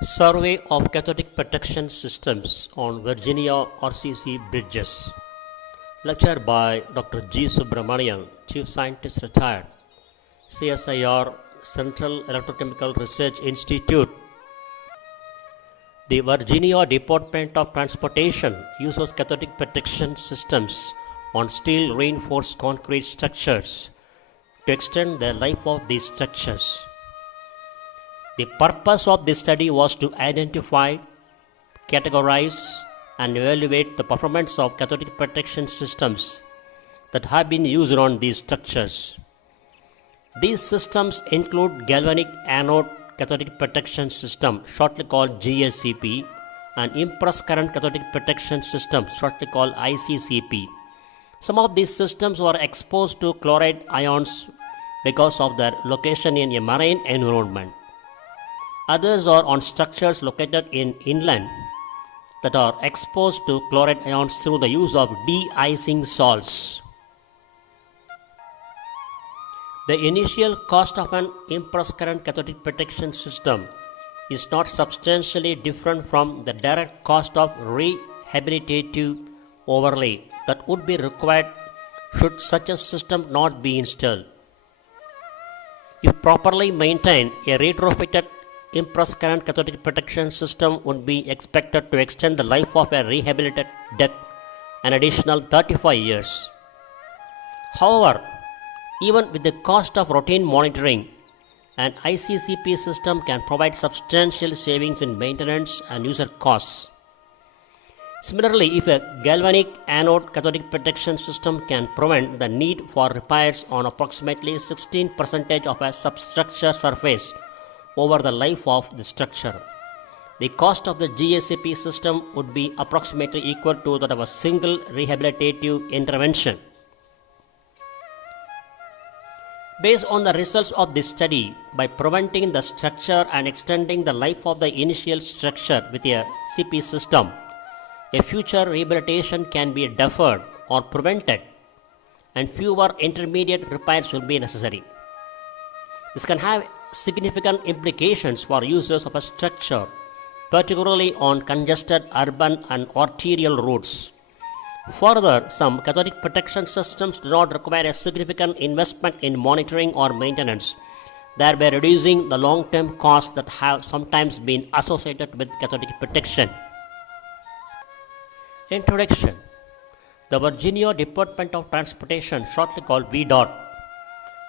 Survey of Cathodic Protection Systems on Virginia RCC Bridges. Lecture by Dr.G.Subramanian, Chief Scientist Retired, CSIR, Central Electrochemical Research Institute. The Virginia Department of Transportation uses cathodic protection systems on steel reinforced concrete structures to extend the life of these structures. The purpose of this study was to identify, categorize, and evaluate the performance of cathodic protection systems that have been used on these structures. These systems include galvanic anode cathodic protection system, shortly called GSCP, and impulse current cathodic protection system, shortly called ICCP. Some of these systems were exposed to chloride ions because of their location in a marine environment. Others are on structures located in inland that are exposed to chloride ions through the use of de-icing salts. The initial cost of an impulse current cathodic protection system is not substantially different from the direct cost of rehabilitative overlay that would be required should such a system not be installed. If properly maintained, a retrofitted impulse current cathodic protection system would be expected to extend the life of a rehabilitated deck an additional 35 years. However, even with the cost of routine monitoring, an ICCP system can provide substantial savings in maintenance and user costs. Similarly, if a galvanic anode cathodic protection system can prevent the need for repairs on approximately 16% of a substructure surface over the life of the structure, the cost of the GSCP system would be approximately equal to that of a single rehabilitative intervention. Based on the results of this study, by preventing the structure and extending the life of the initial structure with a CP system, a future rehabilitation can be deferred or prevented, and fewer intermediate repairs will be necessary. This can have significant implications for users of a structure, particularly on congested urban and arterial routes. Further, some cathodic protection systems do not require a significant investment in monitoring or maintenance, thereby reducing the long-term costs that have sometimes been associated with cathodic protection. Introduction. The Virginia Department of Transportation, shortly called VDOT,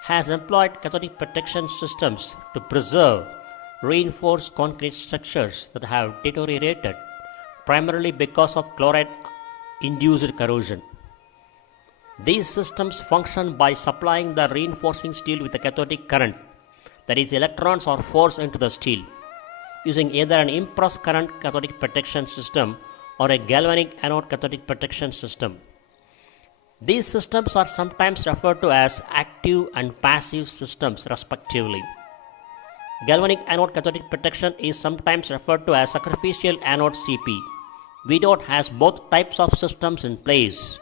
has employed cathodic protection systems to preserve reinforced concrete structures that have deteriorated primarily because of chloride-induced corrosion. These systems function by supplying the reinforcing steel with a cathodic current, that is, electrons are forced into the steel, using either an impulse current cathodic protection system or a galvanic anode cathodic protection system. These systems are sometimes referred to as active and passive systems, respectively. Galvanic anode cathodic protection is sometimes referred to as sacrificial anode CP. VDOT has both types of systems in place.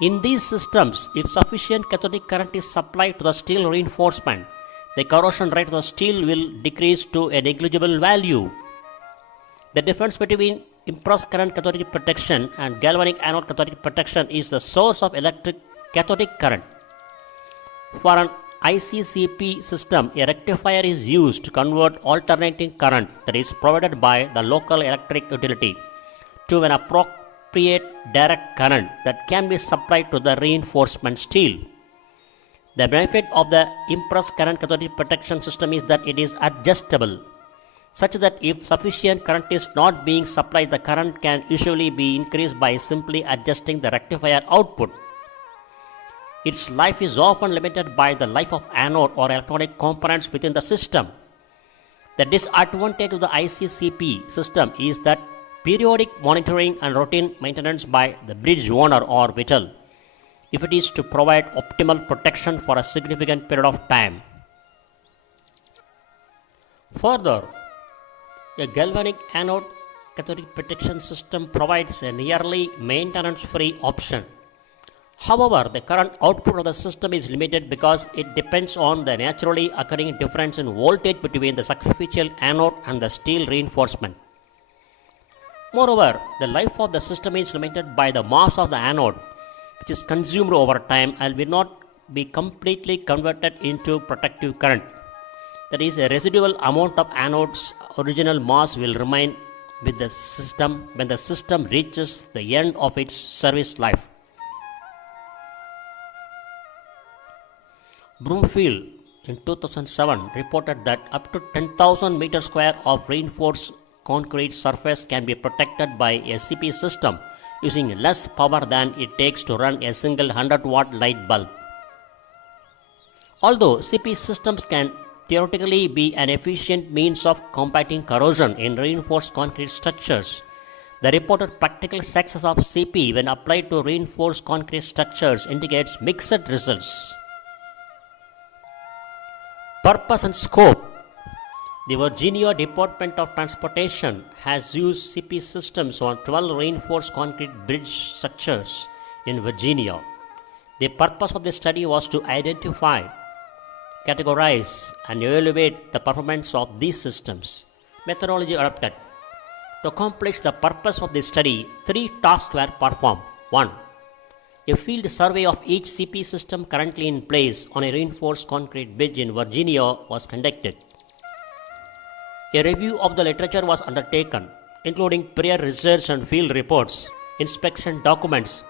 In these systems, if sufficient cathodic current is supplied to the steel reinforcement, the corrosion rate of the steel will decrease to a negligible value. The difference between impulse current cathodic protection and galvanic anode cathodic protection is the source of electric cathodic current. For an ICCP system, a rectifier is used to convert alternating current that is provided by the local electric utility to an appropriate direct current that can be supplied to the reinforcement steel. The benefit of the impulse current cathodic protection system is that it is adjustable, such that if sufficient current is not being supplied, the current can usually be increased by simply adjusting the rectifier output. Its life is often limited by the life of anode or electronic components within the system. The disadvantage of the ICCP system is that periodic monitoring and routine maintenance by the bridge owner are vital if it is to provide optimal protection for a significant period of time. Further, a galvanic anode cathodic protection system provides a nearly maintenance-free option However, the current output of the system is limited because it depends on the naturally occurring difference in voltage between the sacrificial anode and the steel reinforcement. Moreover, the life of the system is limited by the mass of the anode, which is consumed over time and will not be completely converted into protective current. That is, a residual amount of anode's original mass will remain with the system when the system reaches the end of its service life. Broomfield in 2007 reported that up to 10,000 meters square of reinforced concrete surface can be protected by a CP system using less power than it takes to run a single 100-watt light bulb. Although CP systems can theoretically be an efficient means of combating corrosion in reinforced concrete structures, the reported practical success of CP when applied to reinforced concrete structures indicates mixed results. Purpose and scope. The Virginia Department of Transportation has used CP systems on 12 reinforced concrete bridge structures in Virginia. The purpose of the study was to identify, categorize, and evaluate the performance of these systems. Methodology adopted. To accomplish the purpose of the study, 3 tasks were performed. 1. A field survey of each CP system currently in place on a reinforced concrete bridge in Virginia was conducted. A review of the literature was undertaken, including prior research and field reports, inspection documents,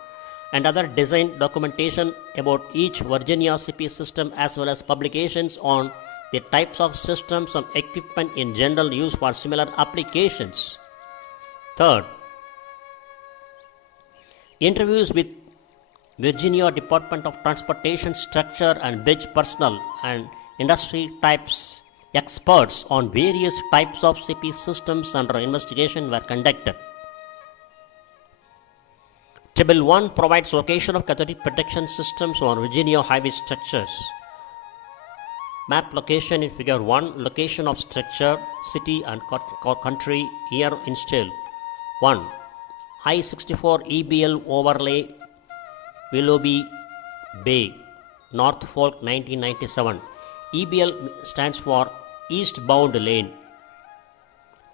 and other design documentation about each Virginia CP system, as well as publications on the types of systems and equipment in general use for similar applications. Third, interviews with Virginia Department of Transportation structure and bridge personnel and industry types experts on various types of CP systems under investigation were conducted. Table 1 provides location of Cathodic protection systems on Virginia highway structures. Map location in figure 1, location of structure, city and country, year installed. 1. I-64 EBL overlay, Willoughby Bay, Norfolk 1997. EBL stands for Eastbound Lane.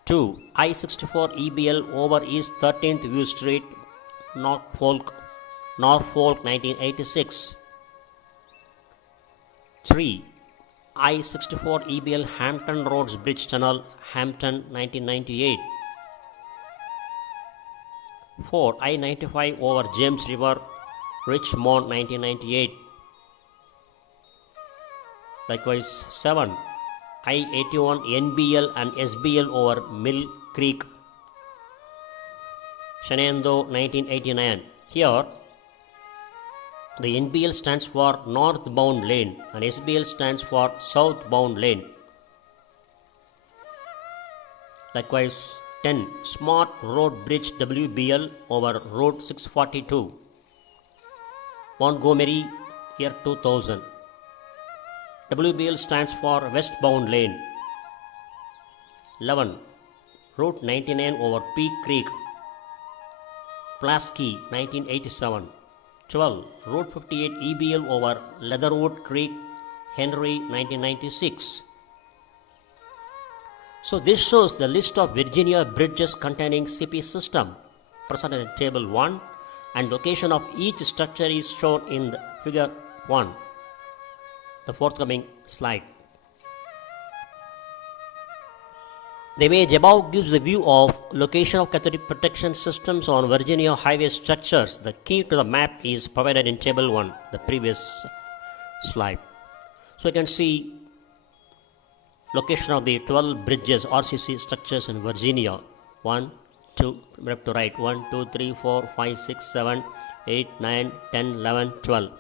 2. I-64 EBL over East 13th View Street, Norfolk 1986. 3. I-64 EBL Hampton Roads Bridge Tunnel, Hampton 1998. 4. I-95 over James River, Richmond 1998. Likewise 7. I-81 NBL and SBL over Mill Creek, Shenandoah 1989. Here the NBL stands for northbound lane and SBL stands for southbound lane. Likewise 10. Smart Road Bridge WBL over Road 642, Montgomery, year 2000. WBL stands for westbound lane. 11. Route 99 over Peak Creek, Pulaski 1987. 12. Route 58 EBL over Leatherwood Creek, Henry 1996. So this shows the list of Virginia bridges containing CP system presented in table 1, and location of each structure is shown in the figure 1, the forthcoming slide. The image above gives the view of location of Cathodic protection systems on Virginia highway structures. The key to the map is provided in table 1, the previous slide. So you can see location of the 12 bridges RCC structures in Virginia. 1, 2, left to right, 1, 2, 3, 4, 5, 6, 7, 8, 9, 10, 11, 12.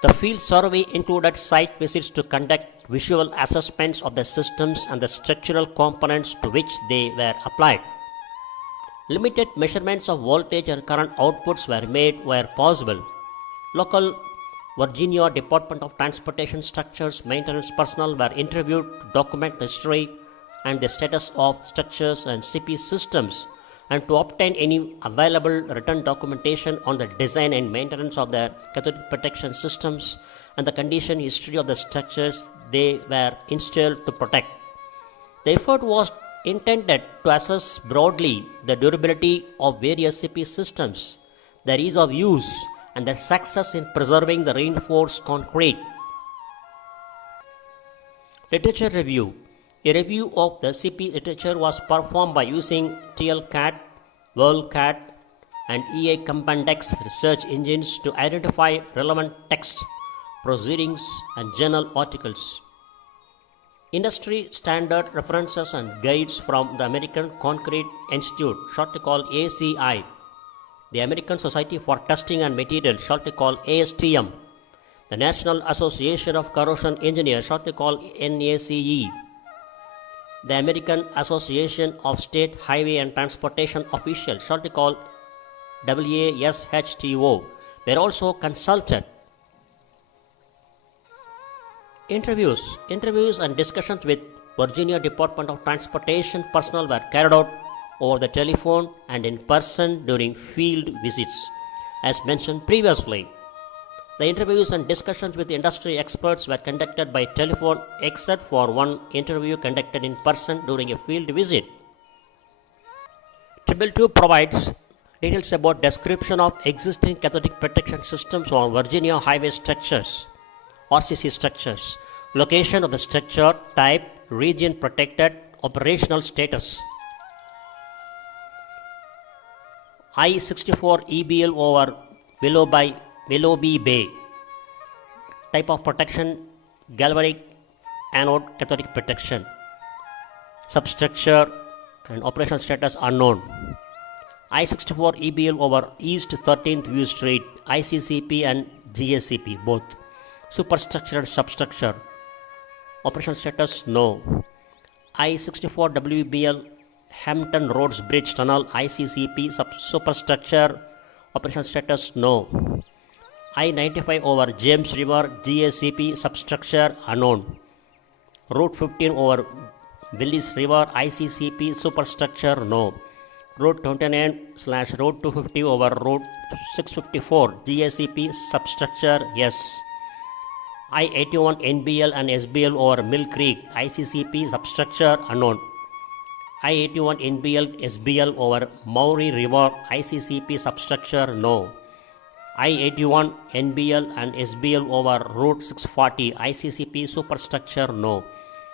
The field survey included site visits to conduct visual assessments of the systems and the structural components to which they were applied. Limited measurements of voltage and current outputs were made where possible. Local Virginia Department of Transportation structures maintenance personnel were interviewed to document the history and the status of structures and CP systems, and to obtain any available written documentation on the design and maintenance of the cathodic protection systems and the condition history of the structures they were installed to protect. The effort was intended to assess broadly the durability of various CP systems, their ease of use, and their success in preserving the reinforced concrete. Literature review. A review of the CP literature was performed by using TLCAT, WorldCAT, and EA Compendex research engines to identify relevant text, proceedings, and journal articles. Industry standard references and guides from the American Concrete Institute, shortly called ACI, the American Society for Testing and Materials, shortly called ASTM, the National Association of Corrosion Engineers, shortly called NACE, the American Association of State Highway and Transportation Officials, shortly called WASHTO, were also consulted. Interviews and discussions with Virginia Department of Transportation personnel were carried out over the telephone and in person during field visits, as mentioned previously. The interviews and discussions with industry experts were conducted by telephone except for one interview conducted in person during a field visit. Table 2 provides details about description of existing cathodic protection systems on Virginia highway structures, RCC structures, location of the structure, type, region protected, operational status. I-64 EBL over Willoughby Bay. Type of protection, galvanic anode cathodic protection. Substructure and operational status unknown. I-64 EBL over East 13th View Street, ICCP and GACP both. Superstructure and substructure. Operational status no. I-64 WBL Hampton Roads Bridge Tunnel, ICCP superstructure. Operational status no. I-95 over James River, GACP substructure unknown. Route 15 over Willis River, ICCP superstructure no. Route 29/Route 250 over Route 654, GACP substructure yes. I-81 NBL and SBL over Mill Creek, ICCP substructure unknown. I-81 NBL SBL over Maury River, ICCP substructure no. I-81 NBL and SBL over Route 640, ICCP superstructure no.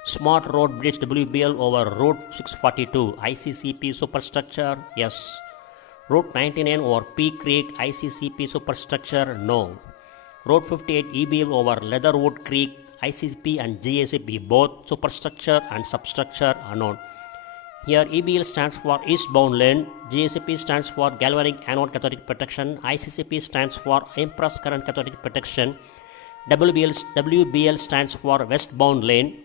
Smart Road Bridge WBL over Route 642, ICCP superstructure yes. Route 99 over P Creek, ICCP superstructure no. Route 58 EBL over Leatherwood Creek, ICCP and GACP both superstructure and substructure unknown. Here EBL stands for eastbound lane, GACP stands for galvanic anode cathodic protection, ICCP stands for impressed current cathodic protection, WBL stands for westbound lane.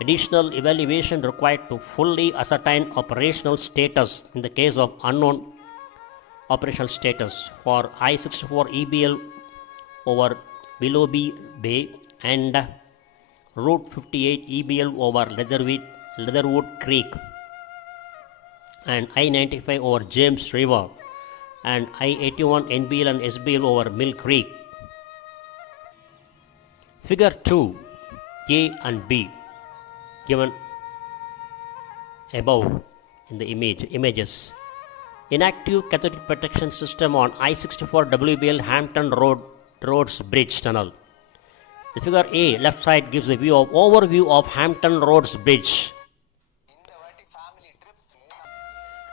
Additional evaluation required to fully ascertain operational status in the case of unknown operational status for I-64 EBL over Willoughby Bay and Route 58 EBL over Leatherwood Creek and I-95 over James River and I-81 NBL and SBL over Mill Creek. Figure 2 A and B given above in the images. Inactive cathodic protection system on I-64 WBL Hampton Roads Bridge Tunnel. The figure A left side gives a overview of Hampton Roads Bridge.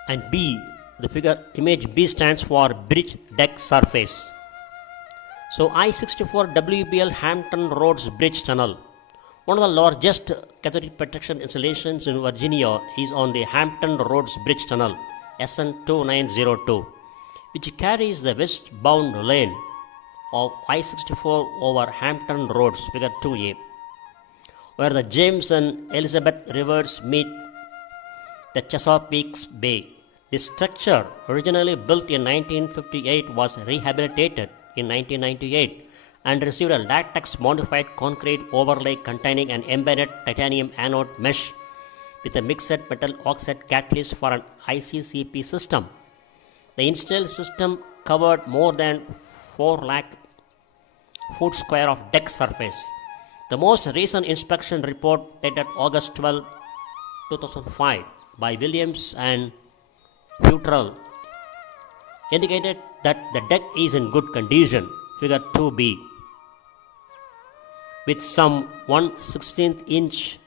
And B, the image B stands for bridge deck surface. So I-64 WBL Hampton Roads Bridge Tunnel. One of the largest cathodic protection installations in Virginia is on the Hampton Roads Bridge Tunnel, SN 2902, which carries the westbound lane of I-64 over Hampton Roads, figure 2A, where the James and Elizabeth rivers meet the Chesapeake Bay. This structure, originally built in 1958, was rehabilitated in 1998 and received a latex modified concrete overlay containing an embedded titanium anode mesh with a mixed metal oxide catalyst for an ICCP system. The installed system covered more than 4 lakh foot square of deck surface. The most recent inspection report dated August 12, 2005 by Williams and Futrell indicated that the deck is in good condition, figure 2b, with some 1/16 inch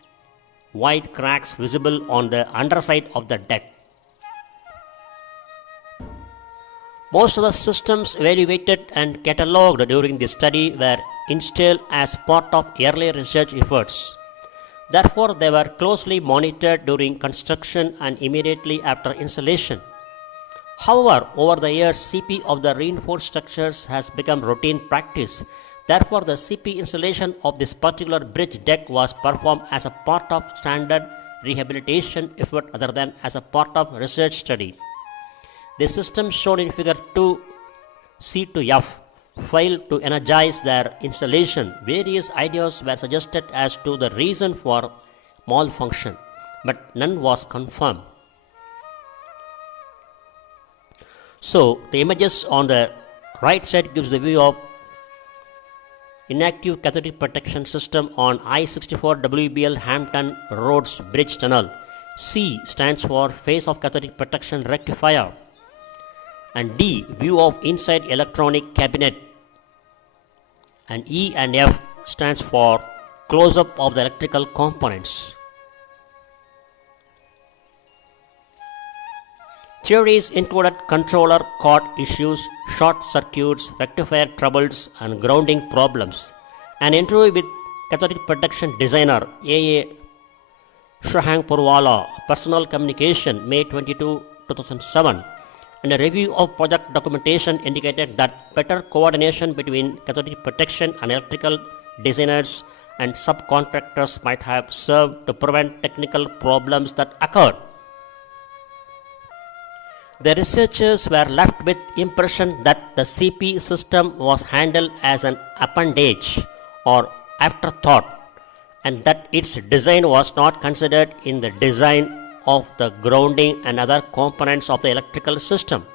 wide cracks visible on the underside of the deck. Most of the systems evaluated and catalogued during the study were installed as part of early research efforts. Therefore, they were closely monitored during construction and immediately after installation. However, over the years, CP of the reinforced structures has become routine practice. Therefore, the CP installation of this particular bridge deck was performed as a part of standard rehabilitation effort other than as a part of research study. The system shown in figure 2C to F failed to energize their installation. Various ideas were suggested as to the reason for malfunction, but none was confirmed. So, the images on the right side gives the view of inactive cathodic protection system on I-64 WBL Hampton Roads Bridge Tunnel. C stands for face of cathodic protection rectifier, and D view of inside electronic cabinet, and E and F stands for close-up of the electrical components. Theories included controller cord issues, short circuits, rectifier troubles, and grounding problems. An interview with cathodic protection designer A.A. Shohang-Purwala, Personal Communication, May 22, 2007, and a review of project documentation indicated that better coordination between cathodic protection and electrical designers and subcontractors might have served to prevent technical problems that occurred. The researchers were left with the impression that the CP system was handled as an appendage or afterthought, and that its design was not considered in the design of the grounding and other components of the electrical system.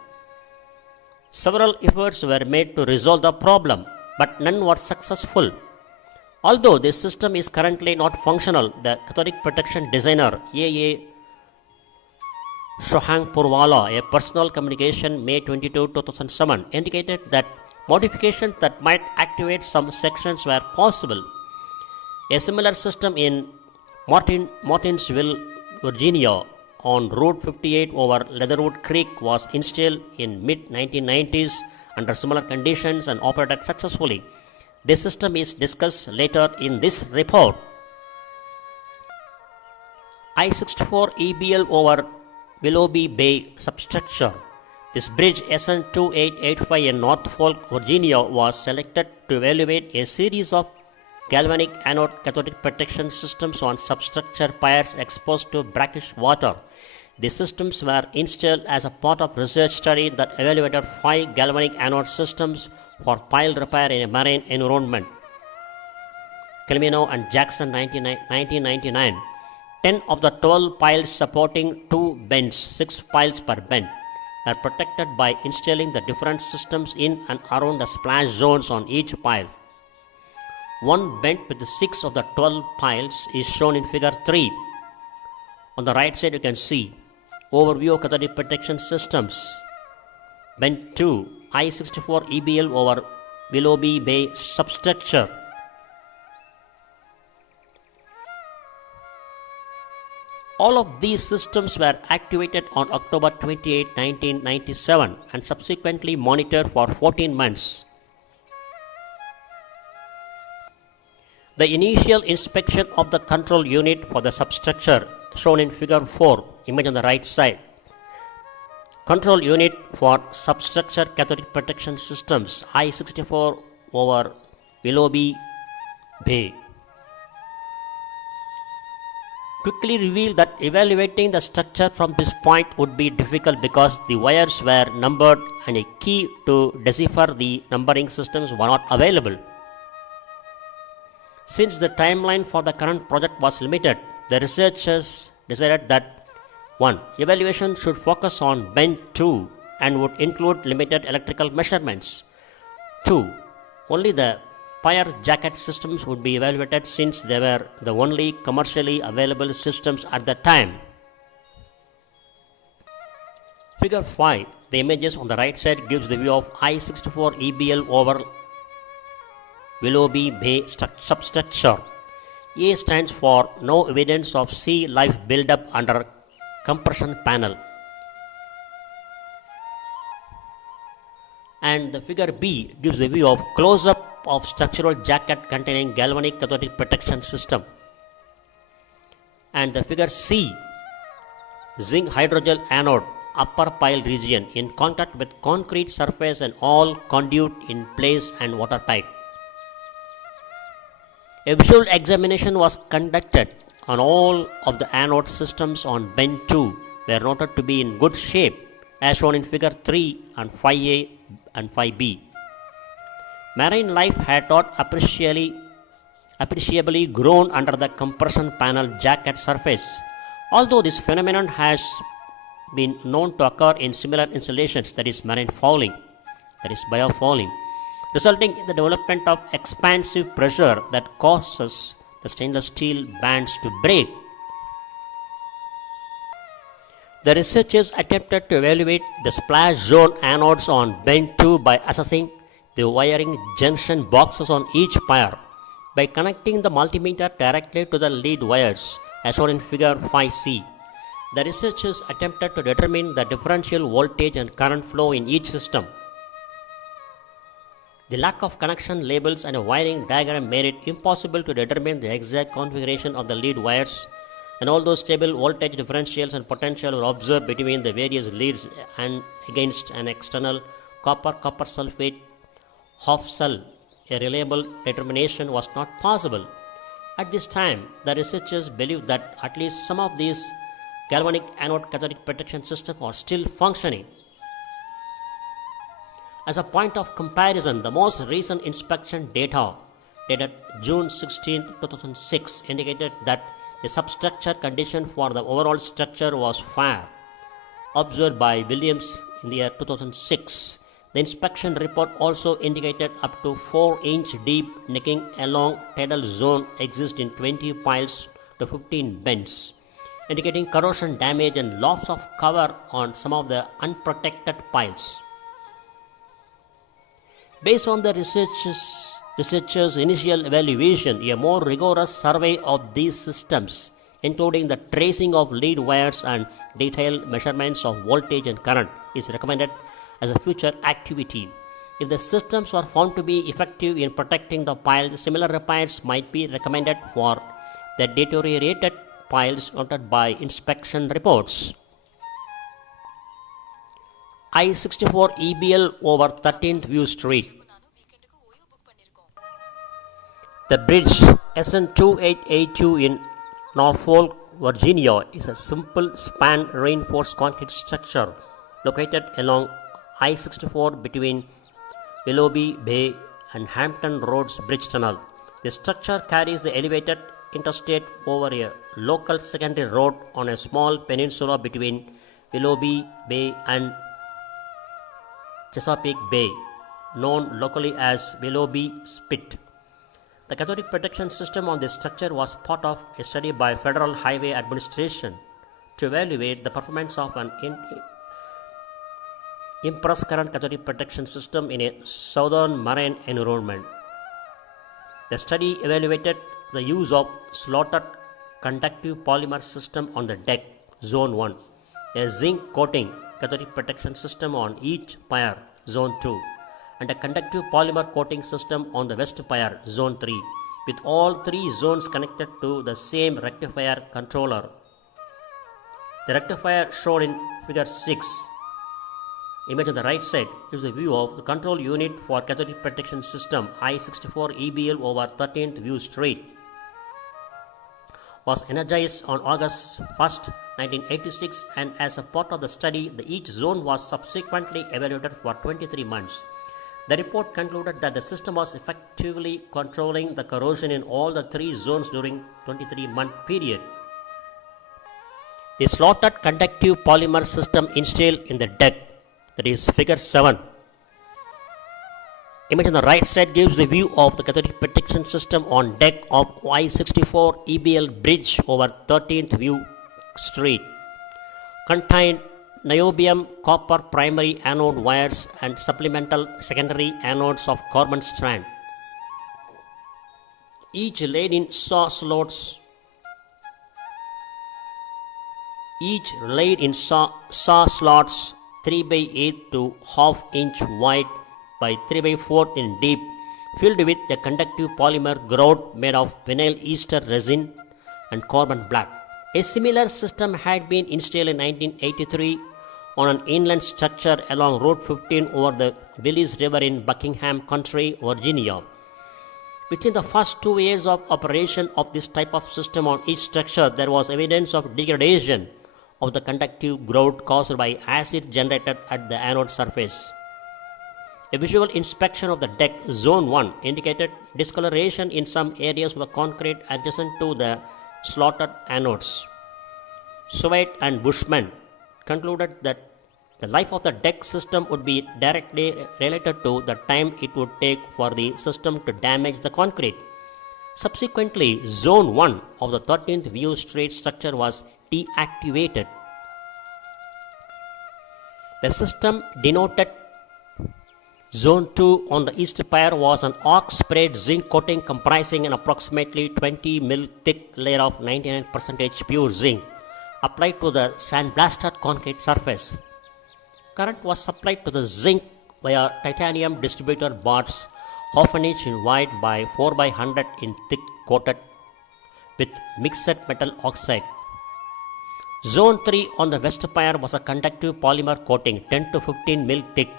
Several efforts were made to resolve the problem, but none were successful. Although this system is currently not functional, the cathodic protection designer A.A. Shohang-Purwala, a Personal Communication, May 22, 2007, indicated that modifications that might activate some sections were possible. A similar system in Martinsville, Virginia, on Route 58 over Leatherwood Creek was installed in mid-1990s under similar conditions and operated successfully. This system is discussed later in this report. I-64 EBL over Willoughby Bay substructure. This bridge SN2885 in Norfolk, Virginia was selected to evaluate a series of galvanic anode cathodic protection systems on substructure piers exposed to brackish water. The systems were installed as a part of research study that evaluated 5 galvanic anode systems for pile repair in a marine environment. Clemino and Jackson, 1999. 10 of the 12 piles supporting 2 bends, 6 piles per bend, are protected by installing the different systems in and around the splash zones on each pile. One bend with the 6 of the 12 piles is shown in figure 3. On the right side you can see overview of cathodic protection systems. Bend 2, I-64 EBL over Willoughby Bay substructure. All of these systems were activated on October 28, 1997 and subsequently monitored for 14 months. The initial inspection of the control unit for the substructure shown in figure 4, image on the right side. Control unit for substructure cathodic protection systems I-64 over Willoughby Bay. Quickly revealed that evaluating the structure from this point would be difficult because the wires were numbered and a key to decipher the numbering systems were not available. Since the timeline for the current project was limited, the researchers decided that 1. Evaluation should focus on bench 2 and would include limited electrical measurements. 2. Only the fire jacket systems would be evaluated since they were the only commercially available systems at the time. Figure 5. The images on the right side gives the view of I-64 EBL over Willoughby Bay substructure. A stands for no evidence of sea life buildup under compression panel. And the figure B gives the view of close-up of structural jacket containing galvanic cathodic protection system. And the figure C, zinc hydrogel anode upper pile region in contact with concrete surface and all conduit in place and watertight. A visual examination was conducted on all of the anode systems on bench 2 were noted to be in good shape as shown in figure 3 and 5A and 5B. Marine life had not appreciably grown under the compression panel jacket surface, although this phenomenon has been known to occur in similar installations, that is marine fouling, that is biofouling, resulting in the development of expansive pressure that causes the stainless steel bands to break. The researchers attempted to evaluate the splash zone anodes on bench 2 by assessing the wiring junction boxes on each pair by connecting the multimeter directly to the lead wires as shown in figure 5C. The researchers attempted to determine the differential voltage and current flow in each system. The lack of connection labels and a wiring diagram made it impossible to determine the exact configuration of the lead wires, and although stable voltage differentials and potential were observed between the various leads and against an external copper sulfate half cell, a reliable determination was not possible. At this time, the researchers believed that at least some of these galvanic anode cathodic protection systems are still functioning. As a point of comparison, the most recent inspection data dated June 16, 2006 indicated that the substructure condition for the overall structure was fair, observed by Williams in the year 2006. The inspection report also indicated up to 4-inch deep necking along tidal zone exists in 20 piles to 15 bends, indicating corrosion damage and loss of cover on some of the unprotected piles. Based on the researchers' initial evaluation, a more rigorous survey of these systems, including the tracing of lead wires and detailed measurements of voltage and current, is recommended as a future activity. If the systems are found to be effective in protecting the pile, similar repairs might be recommended for the deteriorated piles noted by inspection reports. I-64 EBL over 13th View Street. The bridge SN2882 in Norfolk, Virginia is a simple span reinforced concrete structure located along I-64 between Willoughby Bay and Hampton Roads Bridge Tunnel. The structure carries the elevated interstate over a local secondary road on a small peninsula between Willoughby Bay and Chesapeake Bay, known locally as Willoughby Spit. The cathodic protection system on this structure was part of a study by Federal Highway Administration to evaluate the performance of an impulse current cathodic protection system in a southern marine environment. The study evaluated the use of slotted conductive polymer system on the deck, Zone 1, a zinc coating cathodic protection system on each pier, Zone 2, and a conductive polymer coating system on the west pier, Zone 3, with all three zones connected to the same rectifier controller. The rectifier shown in figure 6, image on the right side, is a view of the control unit for cathodic protection system I-64 EBL over 13th View Street. Was energized on August 1, 1986, and as a part of the study, each zone was subsequently evaluated for 23 months. The report concluded that the system was effectively controlling the corrosion in all the three zones during 23-month period. The slotted conductive polymer system installed in the deck, that is figure 7. Image on the right side gives the view of the cathodic protection system on deck of Y64 EBL bridge over 13th View Street. Contained niobium copper primary anode wires and supplemental secondary anodes of carbon strand. Each laid in saw slots. Each laid in saw slots 3 by 8 to half inch wide by 3 by 4 in deep, filled with a conductive polymer grout made of vinyl ester resin and carbon black. A similar system had been installed in 1983 on an inland structure along Route 15 over the Willis River in Buckingham County, Virginia. Within the first 2 years of operation of this type of system on each structure, there was evidence of degradation of the conductive grout caused by acid generated at the anode surface. A visual inspection of the deck, Zone 1, indicated discoloration in some areas of the concrete adjacent to the slotted anodes. Soweit and Bushman concluded that the life of the deck system would be directly related to the time it would take for the system to damage the concrete. Subsequently, Zone 1 of the 13th View Street structure was deactivated. The system denoted Zone 2 on the east pier was an arc-sprayed zinc coating comprising an approximately 20 mm thick layer of 99% pure zinc applied to the sandblasted concrete surface. Current was supplied to the zinc via titanium distributor bars half an inch in wide by 4 by 100 in thick coated with mixed metal oxide. Zone 3 on the west pier was a conductive polymer coating 10 to 15 mm thick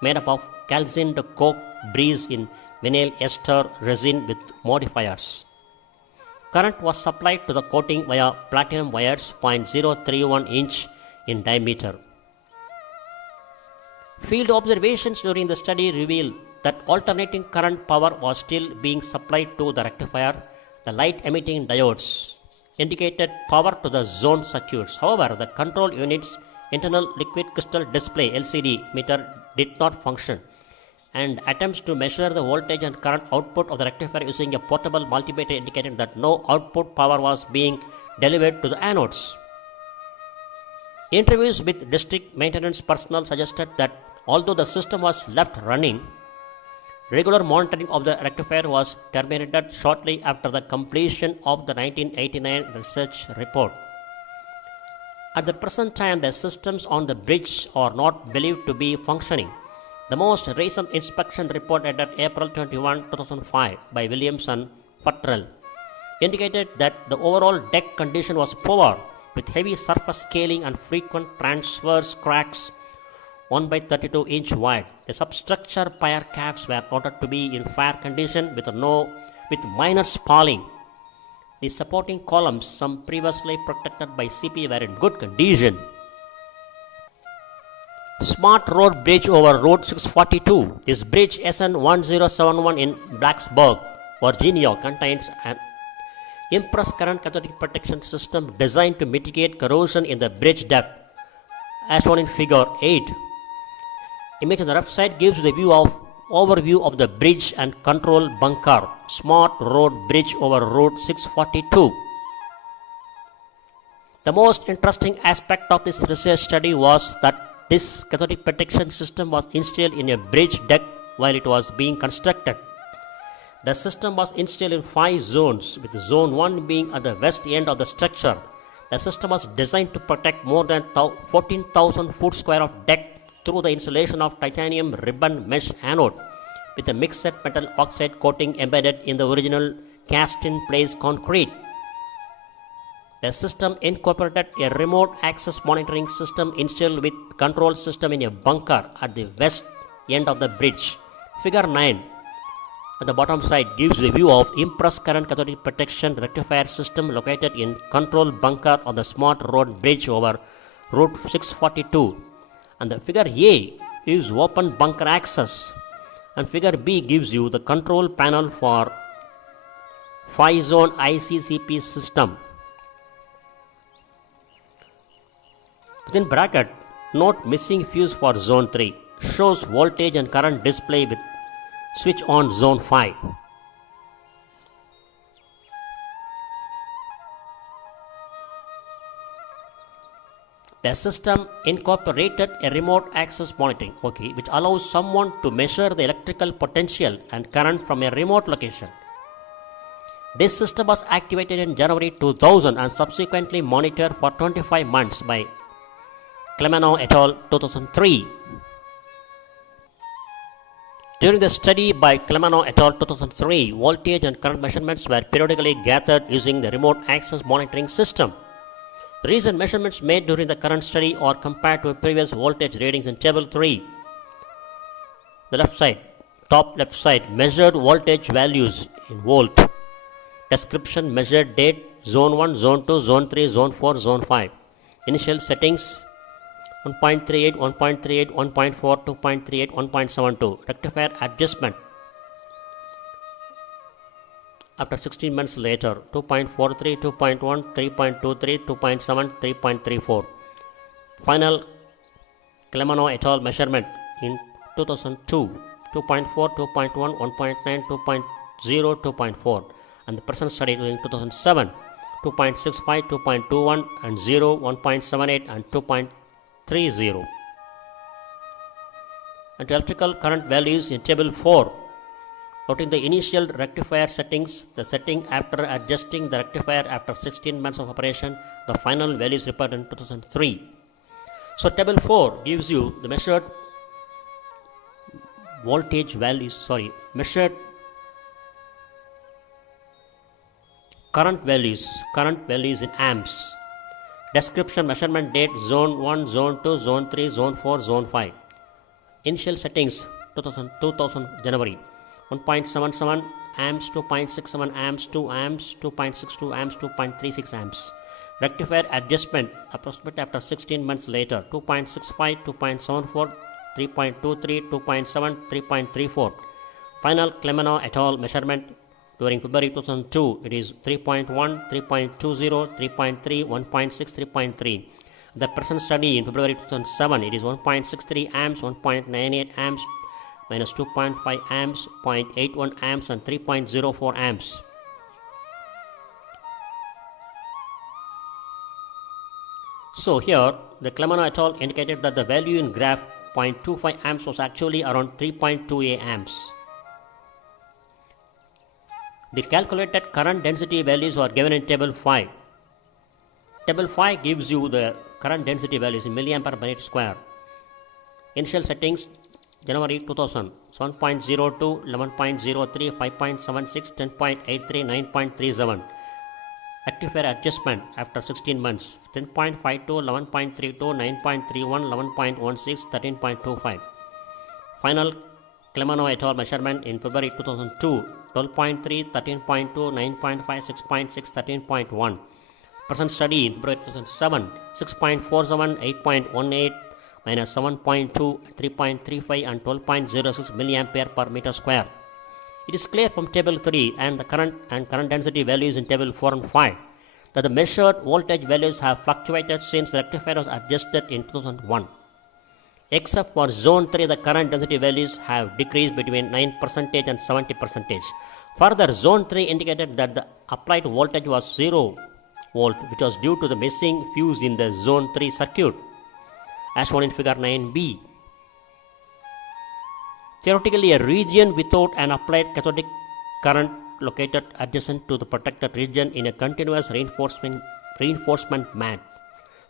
made up of calcined coke breeze in vinyl ester resin with modifiers. Current was supplied to the coating via platinum wires 0.031 inch in diameter. Field observations during the study revealed that alternating current power was still being supplied to the rectifier. The light emitting diodes indicated power to the zone circuits. However, the control unit's internal liquid crystal display LCD meter did not function, and attempts to measure the voltage and current output of the rectifier using a portable multimeter indicated that no output power was being delivered to the anodes. Interviews with district maintenance personnel suggested that although the system was left running, regular monitoring of the rectifier was terminated shortly after the completion of the 1989 research report. At the present time, the systems on the bridge are not believed to be functioning. The most recent inspection report dated April 21, 2005 by Williams and Futrell indicated that the overall deck condition was poor, with heavy surface scaling and frequent transverse cracks 1 by 32 inch wide. The substructure pier caps were noted to be in fair condition with minor spalling. The supporting columns, some previously protected by CP, were in good condition. Smart Road Bridge over Route 642. This bridge SN1071 in Blacksburg, Virginia, contains an impressed current cathodic protection system designed to mitigate corrosion in the bridge deck, as shown in figure 8. Image on the left side gives the overview of the bridge and control bunker. Smart Road Bridge over Route 642. The most interesting aspect of this research study was that this cathodic protection system was installed in a bridge deck while it was being constructed. The system was installed in 5 zones, with Zone 1 being at the west end of the structure. The system was designed to protect more than 14,000 foot square of deck through the installation of titanium ribbon mesh anode with a mixed metal oxide coating embedded in the original cast-in-place concrete. The system incorporated a remote access monitoring system installed with control system in a bunker at the west end of the bridge. Figure 9 at the bottom side gives a view of impressed current cathodic protection rectifier system located in control bunker on the Smart Road Bridge over Route 642. And the figure A gives open bunker access, and figure B gives you the control panel for 5-zone ICCP system. Within bracket, note missing fuse for zone 3. Shows voltage and current display with switch on zone 5. The system incorporated a remote access monitoring, which allows someone to measure the electrical potential and current from a remote location. This system was activated in January 2000 and subsequently monitored for 25 months by Clemano et al. 2003. During the study by Clemano et al. 2003, voltage and current measurements were periodically gathered using the remote access monitoring system. Recent measurements made during the current study are compared to previous voltage readings in Table 3. The left side, top left side, measured voltage values in volt. Description, measured date, zone 1, zone 2, zone 3, zone 4, zone 5. Initial settings 1.38, 1.38, 1.4, 2.38, 1.72. Rectifier adjustment after 16 months later 2.43, 2.1, 3.23, 2.7, 3.34. Final Clemano et al. Measurement in 2002 2.4, 2.1, 1.9, 2.0, 2.4. And the present study in 2007 2.65, 2.21 and 0, 1.78 and 2.30. And electrical current values in Table 4. Noting the initial rectifier settings, the setting after adjusting the rectifier after 16 months of operation, the final values reported in 2003. So Table 4 gives you the measured voltage values, measured current values in amps. Description, measurement date, zone 1, zone 2, zone 3, zone 4, zone 5. Initial settings 2000 January 1.77 amps, 2.67 amps, 2 amps, 2.62 amps, 2.36 amps. Rectifier adjustment approximately after 16 months later 2.65, 2.74, 3.23, 2.7, 3.34. Final Clemano et al. Measurement during February 2002, it is 3.1, 3.20, 3.3, 1.6, 3.3. The present study in February 2007, it is 1.63 amps, 1.98 amps, minus 2.5 amps, 0.81 amps and 3.04 amps. So here the Clemano et al. Indicated that the value in graph 0.25 amps was actually around 3.28 amps. The calculated current density values were given in Table 5. Table 5 gives you the current density values in milliampere per minute square. Initial settings January 2000, 1.02, 11.03, 5.76, 10.83, 9.37. Rectifier adjustment after 16 months 10.52, 11.32, 9.31, 11.16, 13.25. Final Clemano et al. Measurement in February 2002 12.3, 13.2, 9.5, 6.6, 13.1. Present study in February 2007 6.47, 8.18, minus 7.2, 3.35 and 12.06 milliampere per meter square. It is clear from Table 3 and the current density values in Table 4 and 5 that the measured voltage values have fluctuated since the rectifier was adjusted in 2001. Except for Zone 3, the current density values have decreased between 9% and 70%. Further, Zone 3 indicated that the applied voltage was 0 volt, which was due to the missing fuse in the Zone 3 circuit, as shown in Figure 9b. Theoretically, a region without an applied cathodic current located adjacent to the protected region in a continuous reinforcement mat,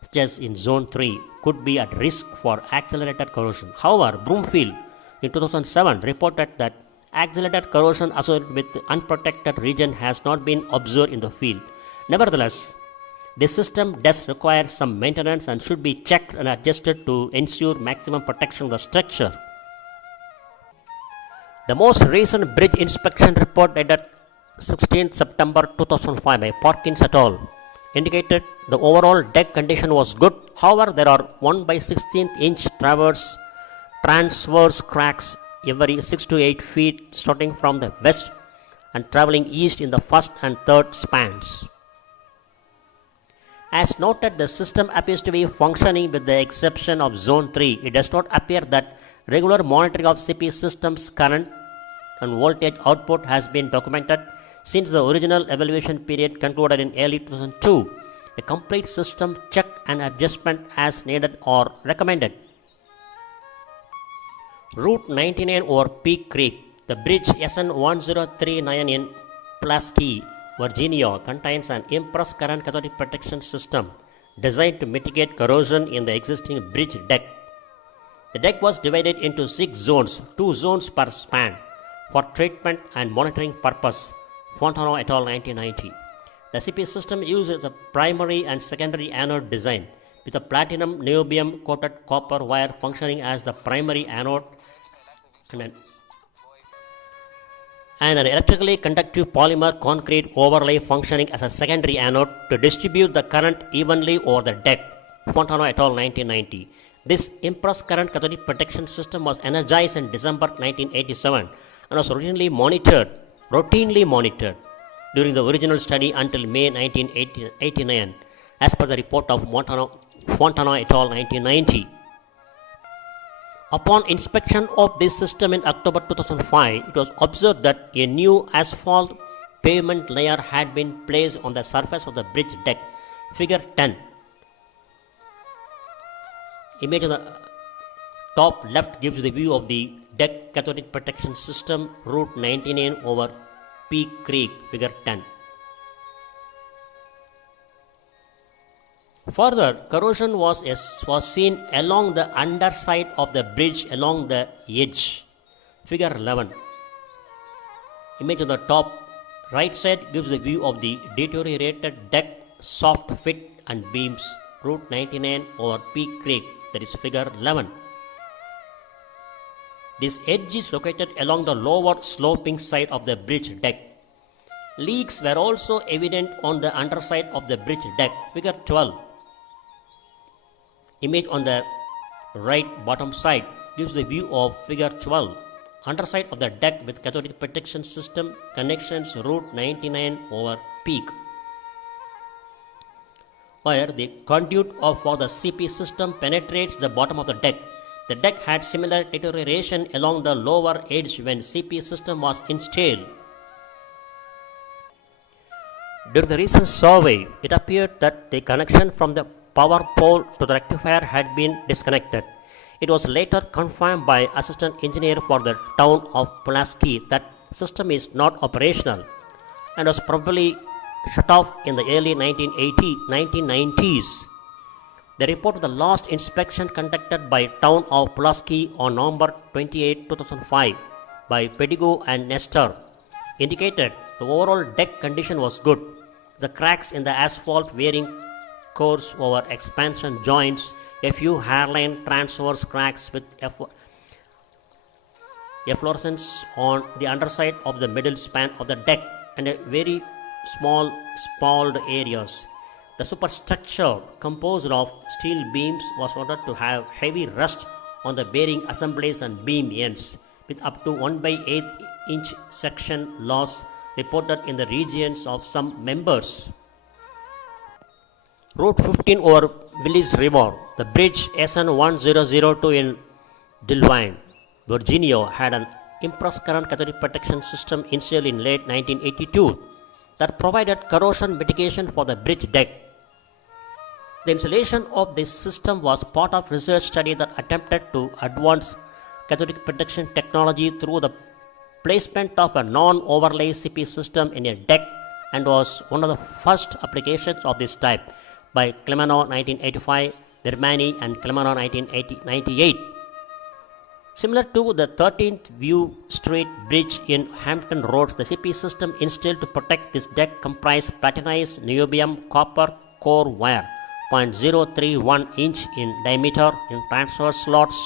such as in Zone 3, could be at risk for accelerated corrosion. However, Broomfield in 2007 reported that accelerated corrosion associated with the unprotected region has not been observed in the field. Nevertheless, this system does require some maintenance and should be checked and adjusted to ensure maximum protection of the structure. The most recent bridge inspection report dated 16 September 2005 by Parkins et al. Indicated the overall deck condition was good. However, there are 1/16 inch transverse cracks every 6 to 8 feet starting from the west and traveling east in the first and third spans. As noted, the system appears to be functioning with the exception of Zone 3. It does not appear that regular monitoring of CP system's current and voltage output has been documented since the original evaluation period concluded in early 2002. A complete system check and adjustment as needed or recommended. Route 99 over Peak Creek. The bridge SN1039 in Pulaski, Virginia contains an impressed current cathodic protection system designed to mitigate corrosion in the existing bridge deck. The deck was divided into 6 zones, 2 zones per span, for treatment and monitoring purpose. Fontana et al. 1990. The CP system uses a primary and secondary anode design with a platinum niobium coated copper wire functioning as the primary anode and an electrically conductive polymer concrete overlay functioning as a secondary anode to distribute the current evenly over the deck. Fontana et al. 1990. This impressed current cathodic protection system was energized in December 1987 and was routinely monitored during the original study until May 1989, as per the report of Fontana et al. 1990. Upon inspection of this system in October 2005, it was observed that a new asphalt pavement layer had been placed on the surface of the bridge deck. Figure 10. Image on the top left gives the view of the deck cathodic protection system, Route 99 over Peak Creek, figure 10. Further, corrosion was seen along the underside of the bridge along the edge. Figure 11. Image on the top right side gives the view of the deteriorated deck, soft fit and beams, Route 99 over Peak Creek, that is figure 11. This edge is located along the lower sloping side of the bridge deck. Leaks were also evident on the underside of the bridge deck, figure 12. Image on the right bottom side gives the view of figure 12. Underside of the deck with cathodic protection system connections, Route 99 over Peak, where the conduit for the CP system penetrates the bottom of the deck. The deck had similar deterioration along the lower edge when CP system was installed. During the recent survey, it appeared that the connection from the power pole to the rectifier had been disconnected. It was later confirmed by assistant engineer for the town of Pulaski that system is not operational and was probably shut off in the early 1990s. The report of the last inspection conducted by town of Pulaski on November 28, 2005 by Pedigo and Nestor indicated the overall deck condition was good. The cracks in the asphalt wearing course over expansion joints, a few hairline transverse cracks with efflorescence on the underside of the middle span of the deck, and a very small spalled areas. The superstructure, composed of steel beams, was ordered to have heavy rust on the bearing assemblies and beam ends, with up to 1/8 inch section loss reported in the regions of some members. Route 15 over Willis River. The bridge SN1002 in Dillwyn, Virginia had an impressed current cathodic protection system installed in late 1982 that provided corrosion mitigation for the bridge deck. The installation of this system was part of research study that attempted to advance cathodic protection technology through the placement of a non-overlay CP system in a deck, and was one of the first applications of this type by Clemano 1985, Birmani and Clemano 1998. Similar to the 13th View Street Bridge in Hampton Roads, the CP system installed to protect this deck comprised platinized niobium copper core wire, 0.031 inch in diameter, in transverse slots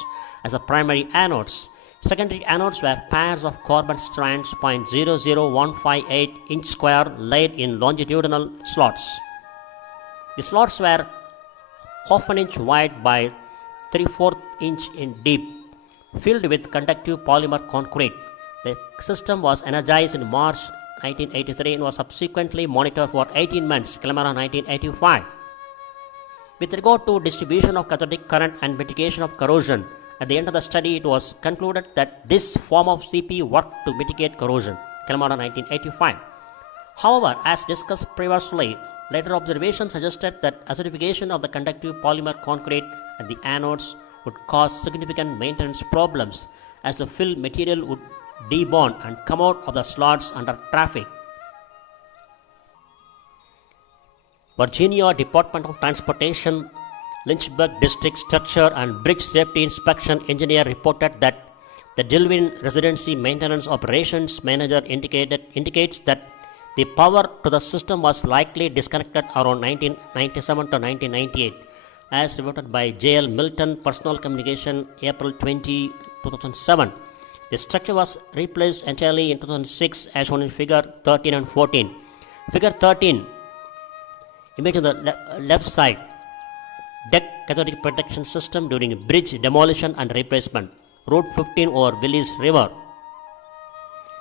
as a primary anodes. Secondary anodes were pairs of carbon strands, 0.00158 inch square, laid in longitudinal slots. The slots were half an inch wide by 3/4 inch in deep, filled with conductive polymer concrete. The system was energized in March 1983 and was subsequently monitored for 18 months, Clemara 1985. With regard to distribution of cathodic current and mitigation of corrosion, at the end of the study it was concluded that this form of CP worked to mitigate corrosion. Kalamada 1985. However, as discussed previously, later observations suggested that acidification of the conductive polymer concrete at the anodes would cause significant maintenance problems as the fill material would debond and come out of the slots under traffic. Virginia Department of Transportation, Lynchburg District Structure and Bridge Safety Inspection Engineer reported that the Dillwyn Residency Maintenance Operations Manager indicates that the power to the system was likely disconnected around 1997 to 1998, as reported by J.L. Milton, Personal Communication, April 20, 2007. The structure was replaced entirely in 2006, as shown in Figure 13 and 14. Figure 13, image on the left side, deck cathodic protection system during bridge demolition and replacement, Route 15 over Willis River.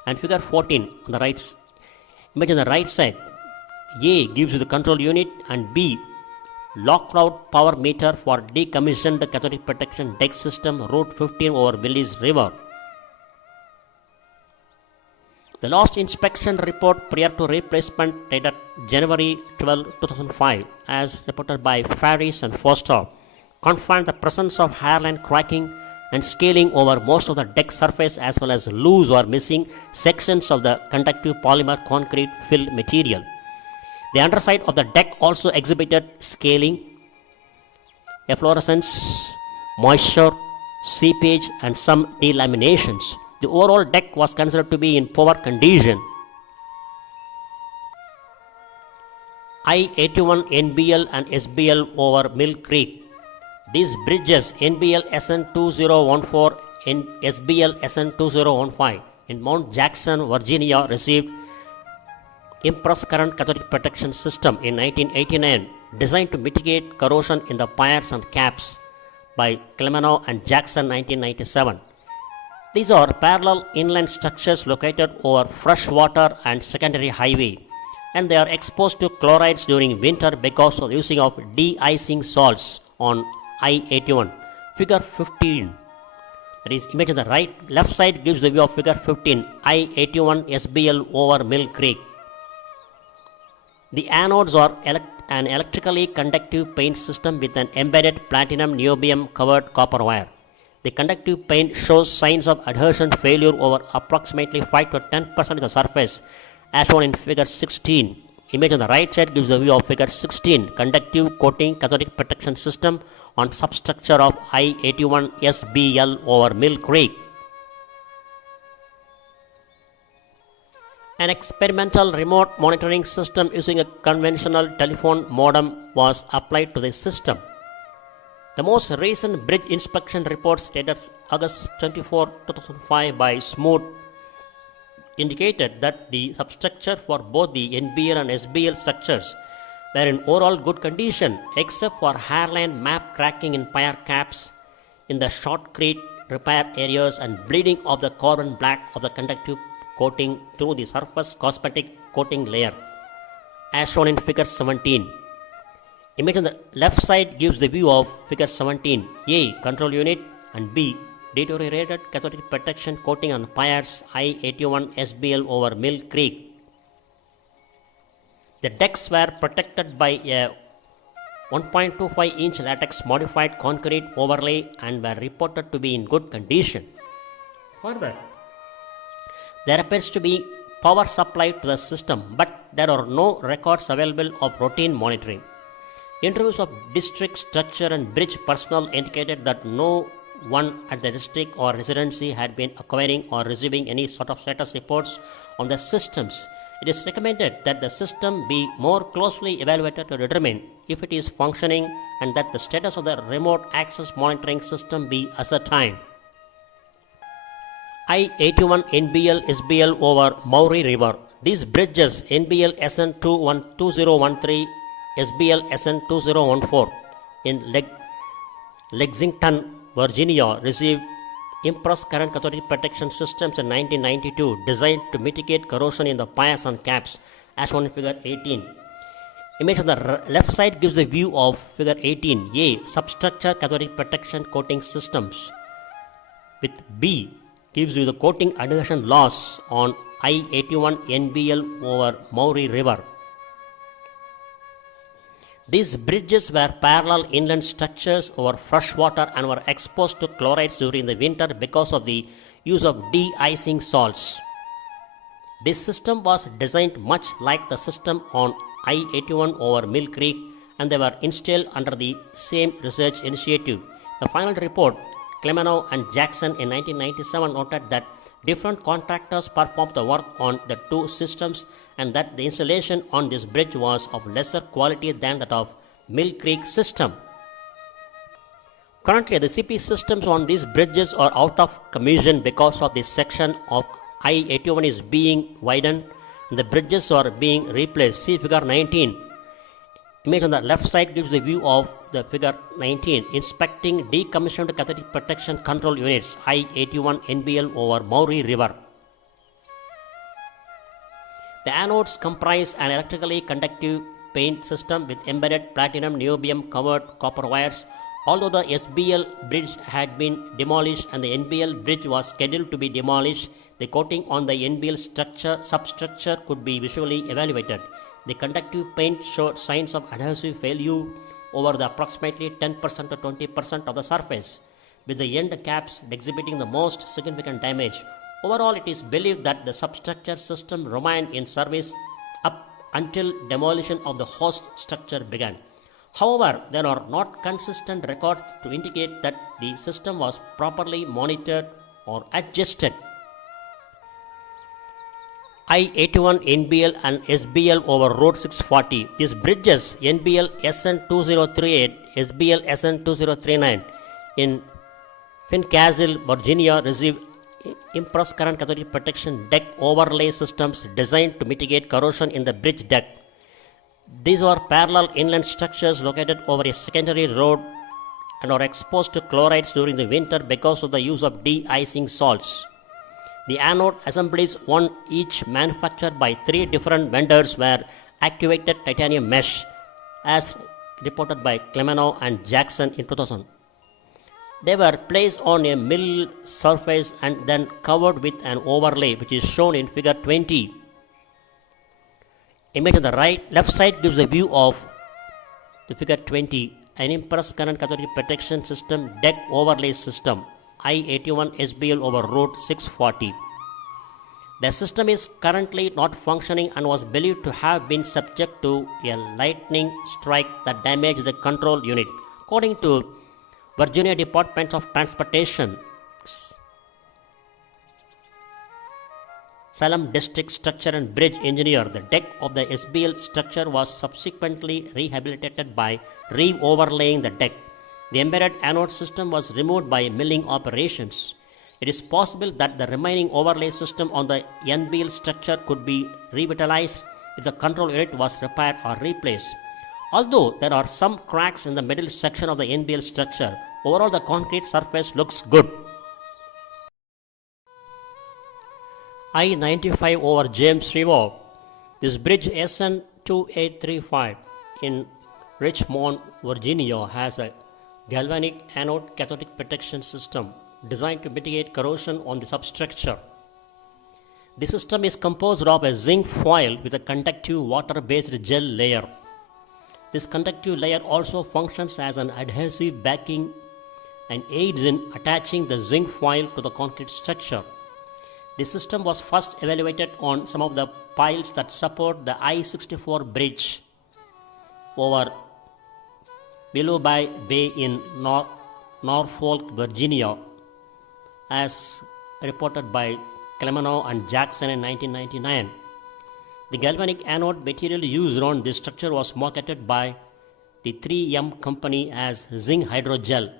And Figure 14 on the right, image on the right side, A gives you the control unit and B lockout power meter for decommissioned cathodic protection deck system, Route 15 over Willis River. The last inspection report prior to replacement dated January 12, 2005, as reported by Faris and Foster, confirmed the presence of hairline cracking and scaling over most of the deck surface, as well as loose or missing sections of the conductive polymer concrete fill material. The underside of the deck also exhibited scaling, efflorescence, moisture, seepage, and some delaminations. The overall deck was considered to be in poor condition. I-81 NBL and SBL over Mill Creek. These bridges NBL SN 2014 and SBL SN 2015 in Mount Jackson, Virginia received Impress Current Cathodic Protection System in 1989, designed to mitigate corrosion in the piers and caps by Clemeno and Jackson 1997. These are parallel inland structures located over fresh water and secondary highway, and they are exposed to chlorides during winter because of using of de-icing salts on I-81. Figure 15. That is, image on the left side gives the view of Figure 15, I-81 SBL over Mill Creek. The anodes are an electrically conductive paint system with an embedded platinum niobium covered copper wire. The conductive paint shows signs of adhesion failure over approximately 5 to 10% of the surface, as shown in Figure 16. Image on the right side gives the view of Figure 16, conductive coating cathodic protection system on substructure of I-81 SBL over Mill Creek. An experimental remote monitoring system using a conventional telephone modem was applied to this system. The most recent bridge inspection reports dated August 24, 2005 by Smoot indicated that the substructure for both the NBL and SBL structures were in overall good condition, except for hairline map cracking in pier caps in the shotcrete repair areas and bleeding of the carbon black of the conductive coating through the surface cosmetic coating layer, as shown in Figure 17. Image on the left side gives the view of Figure 17, A control unit and B deteriorated cathodic protection coating on piers I-81 SBL over Mill Creek. The decks were protected by a 1.25-inch latex modified concrete overlay and were reported to be in good condition. Further, there appears to be power supply to the system, but there are no records available of routine monitoring. Interviews of district structure and bridge personnel indicated that no one at the district or residency had been acquiring or receiving any sort of status reports on the systems. It is recommended that the system be more closely evaluated to determine if it is functioning and that the status of the remote access monitoring system be ascertained. I-81 NBL SBL over Maury River. These bridges NBL SN 2013 SBL SN 2014 in Lexington, Virginia received Impress Current Cathodic Protection Systems in 1992, designed to mitigate corrosion in the piers and caps, as shown in Figure 18. Image on the left side gives the view of figure 18A, substructure cathodic protection coating systems. With B gives you the coating adhesion loss on I-81 NBL over Maury River. These bridges were parallel inland structures over fresh water and were exposed to chlorides during the winter because of the use of de-icing salts. This system was designed much like the system on I-81 over Mill Creek, and they were installed under the same research initiative. The final report, Clemenow and Jackson in 1997, noted that different contractors performed the work on the two systems and that the installation on this bridge was of lesser quality than that of Mill Creek system. Currently, the CP systems on these bridges are out of commission because of this section of I-81 is being widened and the bridges are being replaced. See figure 19. Image on the left side gives the view of the figure 19 inspecting decommissioned cathodic protection control units I-81 NBL over Maury River. The anodes comprise an electrically conductive paint system with embedded platinum niobium covered copper wires. Although the SBL bridge had been demolished and the NBL bridge was scheduled to be demolished, the coating on the NBL substructure could be visually evaluated. The conductive paint showed signs of adhesive failure over the approximately 10% to 20% of the surface, with the end caps exhibiting the most significant damage. Overall, it is believed that the substructure system remained in service up until demolition of the host structure began. However, there are not consistent records to indicate that the system was properly monitored or adjusted. I-81 NBL and SBL over Road 640. These bridges, NBL SN2038, SBL SN2039 in Fincastle, Virginia, received impressed current cathodic protection deck overlay systems designed to mitigate corrosion in the bridge deck. These are parallel inland structures located over a secondary road and are exposed to chlorides during the winter because of the use of de-icing salts. The anode assemblies, one each manufactured by 3 different vendors, were activated titanium mesh, as reported by Clemenow and Jackson in 2000. They were placed on a mill surface and then covered with an overlay, which is shown in figure 20. Image on the left side gives a view of the figure 20, an impressed current cathodic protection system deck overlay system, I-81 SBL over Road 640. The system is currently not functioning and was believed to have been subject to a lightning strike that damaged the control unit. According to Virginia Department of Transportation, Salem District Structure and Bridge Engineer, the deck of the SBL structure was subsequently rehabilitated by re-overlaying the deck. The embedded anode system was removed by milling operations. It is possible that the remaining overlay system on the NBL structure could be revitalized if the control unit was repaired or replaced. Although there are some cracks in the middle section of the NBL structure, overall the concrete surface looks good. I-95 over James River. This bridge SN2835 in Richmond, Virginia has a galvanic anode cathodic protection system designed to mitigate corrosion on the substructure. The system is composed of a zinc foil with a conductive water-based gel layer. This conductive layer also functions as an adhesive backing and aids in attaching the zinc foil to the concrete structure. The system was first evaluated on some of the piles that support the I-64 bridge over Willoughby Bay in Norfolk, Virginia, as reported by Clemenow and Jackson in 1999. The galvanic anode material used on this structure was marketed by the 3M company as zinc hydrogel,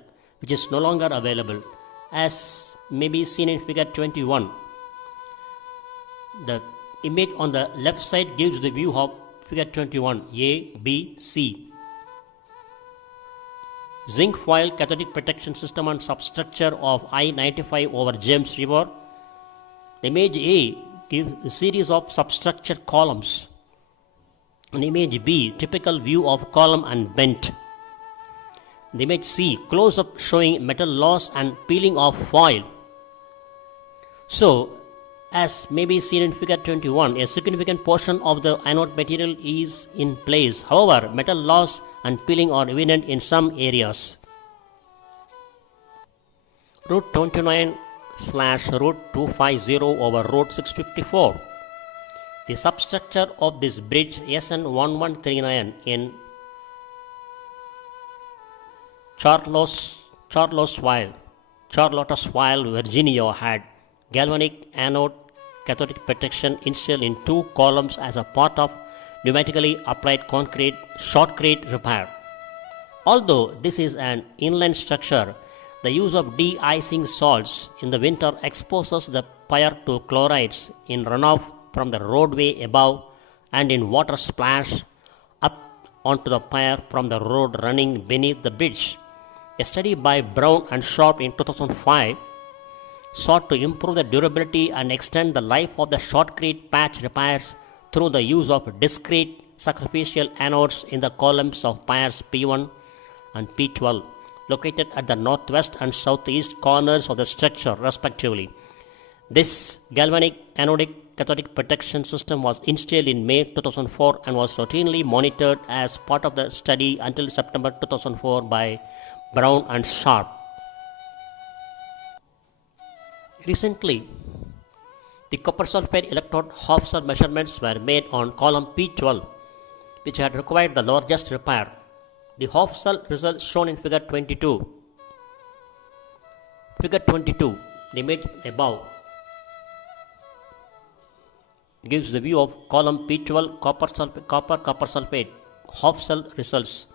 which is no longer available, as may be seen in figure 21. The image on the left side gives the view of figure 21, A, B, C. Zinc foil cathodic protection system and substructure of I-95 over James River. The image A gives a series of substructure columns In image B, typical view of column and bent. In image C, close-up showing metal loss and peeling of foil. So, as may be seen in figure 21, a significant portion of the anode material is in place. However, metal loss and peeling are evident in some areas. Route 29 / Route 250 over Route 654. The substructure of this bridge SN1139 in Charlottesville, Virginia had galvanic anode cathodic protection installed in 2 columns as a part of pneumatically applied concrete shotcrete repair. Although this is an inland structure, the use of de-icing salts in the winter exposes the pier to chlorides in runoff from the roadway above and in water splash up onto the pier from the road running beneath the bridge. A study by Brown and Sharp in 2005 sought to improve the durability and extend the life of the shotcrete patch repairs through the use of discrete sacrificial anodes in the columns of piers P1 and P12, located at the northwest and southeast corners of the structure, respectively. This galvanic anodic cathodic protection system was installed in May 2004 and was routinely monitored as part of the study until September 2004 by Brown and Sharp. Recently, the copper sulfate electrode half cell measurements were made on column P12, which had required the largest repair. The half cell results shown in figure 22. Figure 22, the image above, gives the view of column P12 copper sulfate half cell results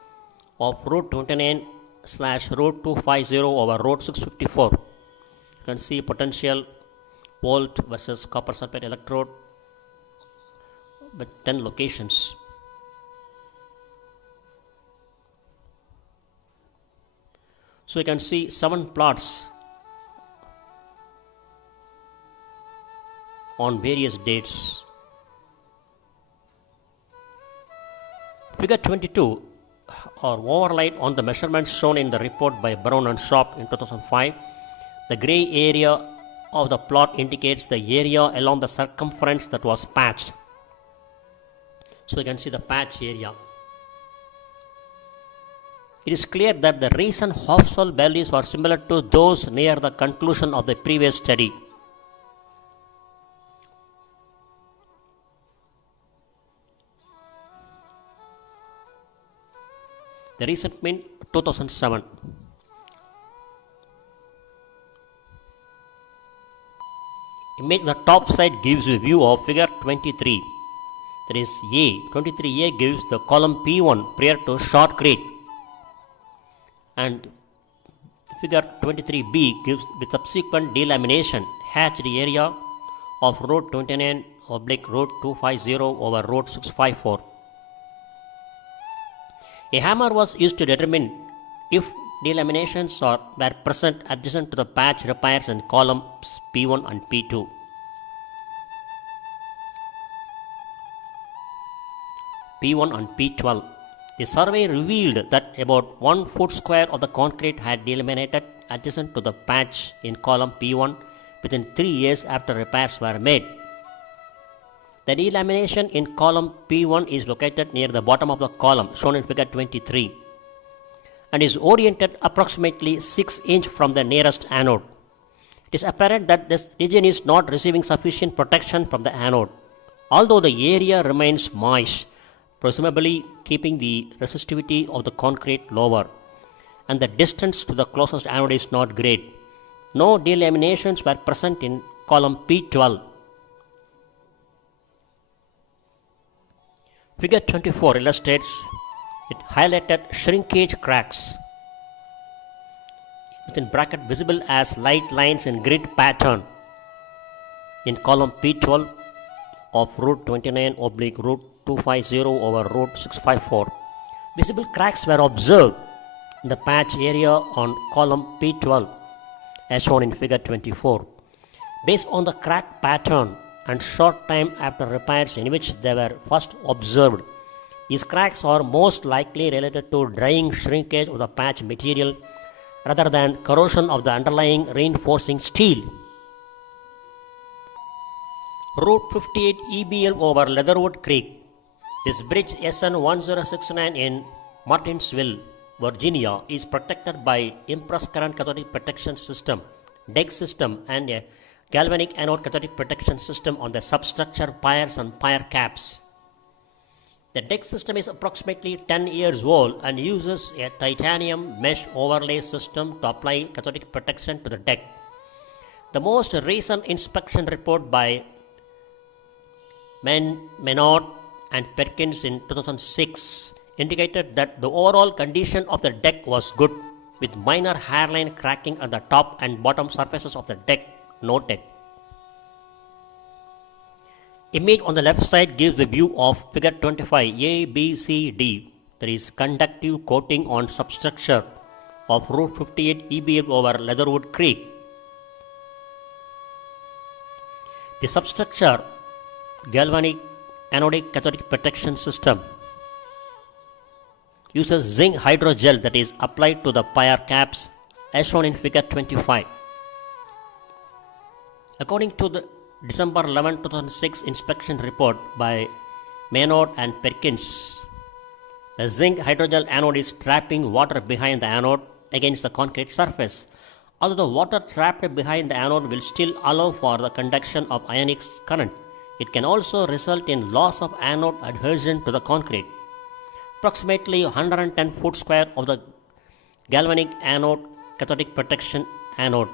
of Route 29 / Route 250 over Route 654. You can see potential volt versus copper sulfate electrode with 10 locations. So you can see 7 plots on various dates. Figure 22 are overlaid on the measurements shown in the report by Brown and Sharp in 2005. The gray area of the plot indicates the area along the circumference that was patched. So you can see the patch area. It is clear that the recent half cell values are similar to those near the conclusion of the previous study. The recent mean 2007. Image the top side gives you a view of figure 23. That is A. 23A gives the column P1 prior to shotcrete, and figure 23B gives the subsequent delamination hatched area of Road 29 / Road 250 over Road 654. A hammer was used to determine if delaminations were present adjacent to the patch repairs in columns P1 and P2. P1 and P12. The survey revealed that about 1 foot square of the concrete had delaminated adjacent to the patch in column P1 within 3 years after repairs were made. The delamination in column P1 is located near the bottom of the column, shown in figure 23, and is oriented approximately 6 inches from the nearest anode. It is apparent that this region is not receiving sufficient protection from the anode, although the area remains moist, presumably keeping the resistivity of the concrete lower, and the distance to the closest anode is not great. No delaminations were present in column P12. Figure 24 illustrates it highlighted shrinkage cracks within bracket visible as light lines in grid pattern in column P12 of Route 29 / Route 250 over Route 654. Visible cracks were observed in the patch area on column P12 as shown in figure 24. Based on the crack pattern and short time after repairs in which they were first observed, These cracks are most likely related to drying shrinkage of the patch material rather than corrosion of the underlying reinforcing steel. Route 58 EBL over Leatherwood Creek. This bridge SN 1069 in Martinsville, Virginia is protected by impressed current cathodic protection system, DEG system, and a galvanic anode cathodic protection system on the substructure piers and pier caps. The DEG system is approximately 10 years old and uses a titanium mesh overlay system to apply cathodic protection to the deck. The most recent inspection report by Menard and Perkins in 2006 indicated that the overall condition of the deck was good, with minor hairline cracking at the top and bottom surfaces of the deck noted. Image on the left side gives the view of figure 25 ABCD, that is conductive coating on substructure of Route 58 EBL over Leatherwood Creek. The substructure galvanic anodic cathodic protection system uses zinc hydrogel that is applied to the pier caps as shown in figure 25. According to the December 11, 2006 inspection report by Maynard and Perkins, the zinc hydrogel anode is trapping water behind the anode against the concrete surface. Although the water trapped behind the anode will still allow for the conduction of ionic current, it can also result in loss of anode adhesion to the concrete. Approximately 110 foot square of the galvanic anode cathodic protection anode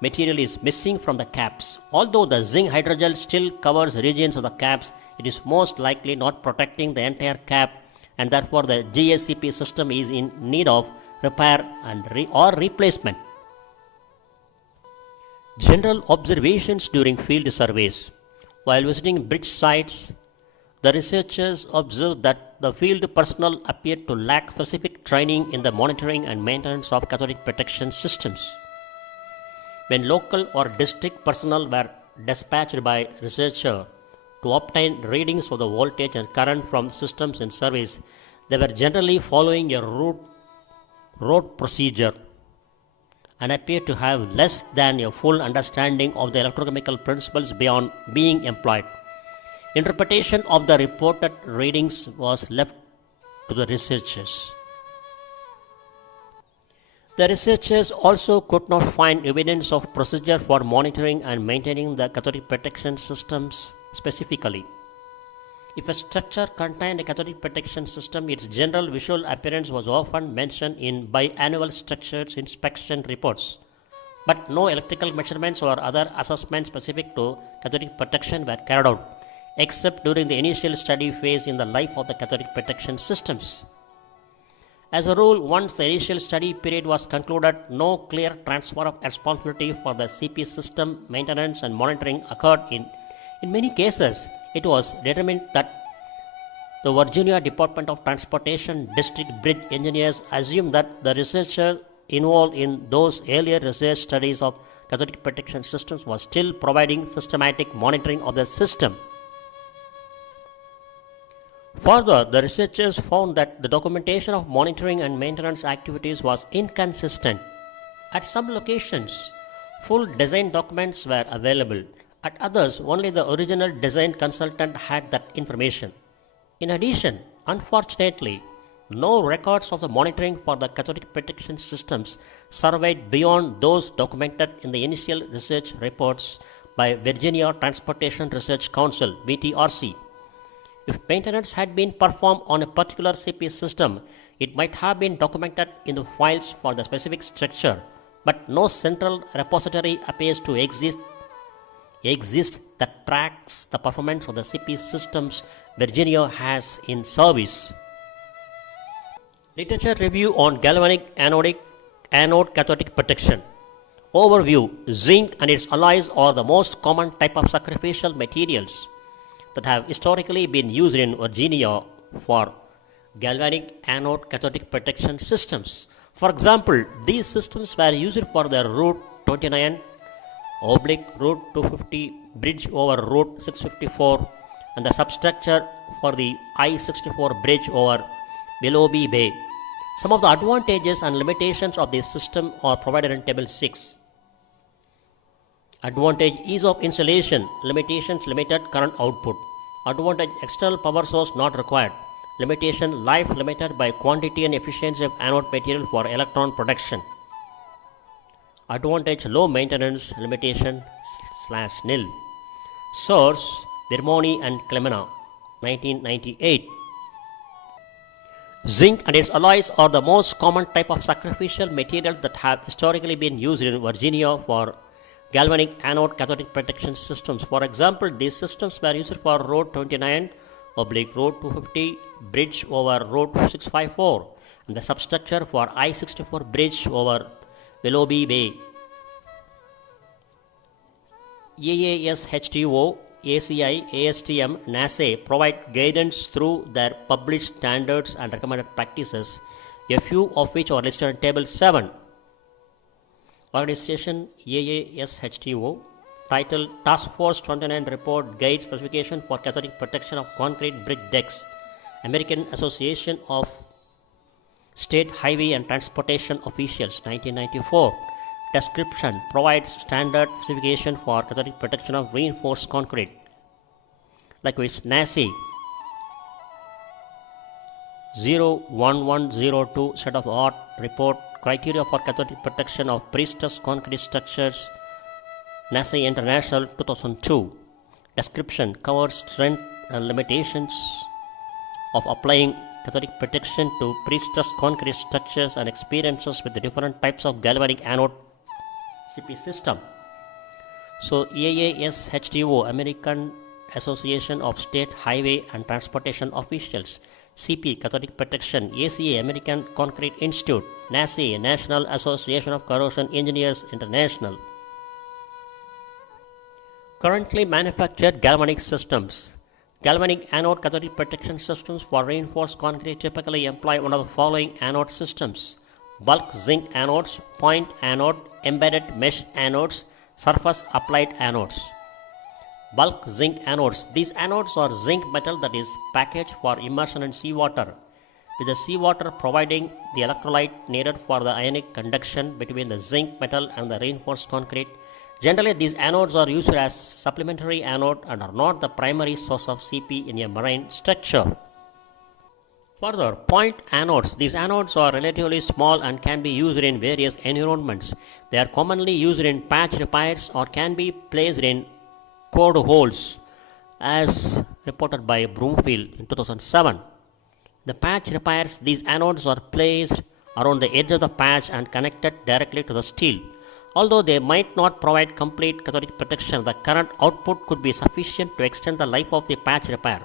material is missing from the caps. Although the zinc hydrogel still covers regions of the caps, it is most likely not protecting the entire cap, and therefore the GSCP system is in need of repair and or replacement. General observations during field surveys. While visiting bridge sites, the researchers observed that the field personnel appeared to lack specific training in the monitoring and maintenance of cathodic protection systems. When local or district personnel were dispatched by researcher to obtain readings of the voltage and current from systems in service, they were generally following a rote procedure and appeared to have less than a full understanding of the electrochemical principles beyond being employed. Interpretation of the reported readings was left to the researchers. The researchers also could not find evidence of procedure for monitoring and maintaining the cathodic protection systems specifically. If a structure contained a cathodic protection system, its general visual appearance was often mentioned in biannual structures inspection reports, but no electrical measurements or other assessments specific to cathodic protection were carried out, except during the initial study phase in the life of the cathodic protection systems. As a rule, once the initial study period was concluded, no clear transfer of responsibility for the CP system maintenance and monitoring occurred. In many cases, it was determined that the Virginia Department of Transportation District Bridge Engineers assumed that the researcher involved in those earlier research studies of cathodic protection systems was still providing systematic monitoring of the system. Further, the researchers found that the documentation of monitoring and maintenance activities was inconsistent. At some locations, full design documents were available. At others, only the original design consultant had that information. In addition, unfortunately, no records of the monitoring for the cathodic protection systems surveyed beyond those documented in the initial research reports by Virginia Transportation Research Council (VTRC). If maintenance had been performed on a particular CP system, it might have been documented in the files for the specific structure, but no central repository appears to exist that tracks the performance of the CP systems Virginia has in service. Literature review on galvanic anode cathodic protection. Overview: zinc and its alloys are the most common type of sacrificial materials that have historically been used in Virginia for galvanic anode cathodic protection systems. For example, these systems were used for the Route 29 Route 250 bridge over Route 654 and the substructure for the I-64 bridge over Willoughby Bay. Some of the advantages and limitations of this system are provided in Table 6. Advantage: ease of installation. Limitations: limited current output. Advantage: external power source not required. Limitation: life limited by quantity and efficiency of anode material for electron protection. Advantage: low maintenance. Limitation /nil. Source: Vermoni and Clemena, 1998. Zinc and its alloys are the most common type of sacrificial materials that have historically been used in Virginia for galvanic anode cathodic protection systems. For example, these systems were used for Road 29 / Road 250 bridge over Road 654 and the substructure for I-64 bridge over Willoughby Bay. AASHTO, ACI, ASTM, NASA provide guidance through their published standards and recommended practices, a few of which are listed in Table 7. Organization: AASHTO. Title: Task Force 29 Report Guide Specification for Cathodic Protection of Concrete Bridge Decks. American Association of State Highway and Transportation Officials, 1994. Description: provides standard specification for cathodic protection of reinforced concrete. Likewise, NASA 01102 Set of Art Report Criteria for Cathodic Protection of Pre-stressed Concrete Structures, NASA International, 2002. Description: covers strength and limitations of applying cathodic protection to pre-stressed concrete structures and experiences with the different types of galvanic anode CP system. So AASHTO, American Association of State Highway and Transportation Officials. CP, Cathodic Protection. ACA, American Concrete Institute. NASA, National Association of Corrosion Engineers International. Currently manufactured galvanic systems. Galvanic anode cathodic protection systems for reinforced concrete typically employ one of the following anode systems: bulk zinc anodes, point anode, embedded mesh anodes, surface applied anodes. Bulk zinc anodes. These anodes are zinc metal that is packaged for immersion in seawater, with the seawater providing the electrolyte needed for the ionic conduction between the zinc metal and the reinforced concrete. Generally, these anodes are used as supplementary anode and are not the primary source of CP in a marine structure. Further, point anodes. These anodes are relatively small and can be used in various environments. They are commonly used in patch repairs or can be placed in cored holes, as reported by Broomfield in 2007. The patch repairs, these anodes are placed around the edge of the patch and connected directly to the steel. Although they might not provide complete cathodic protection, the current output could be sufficient to extend the life of the patch repair.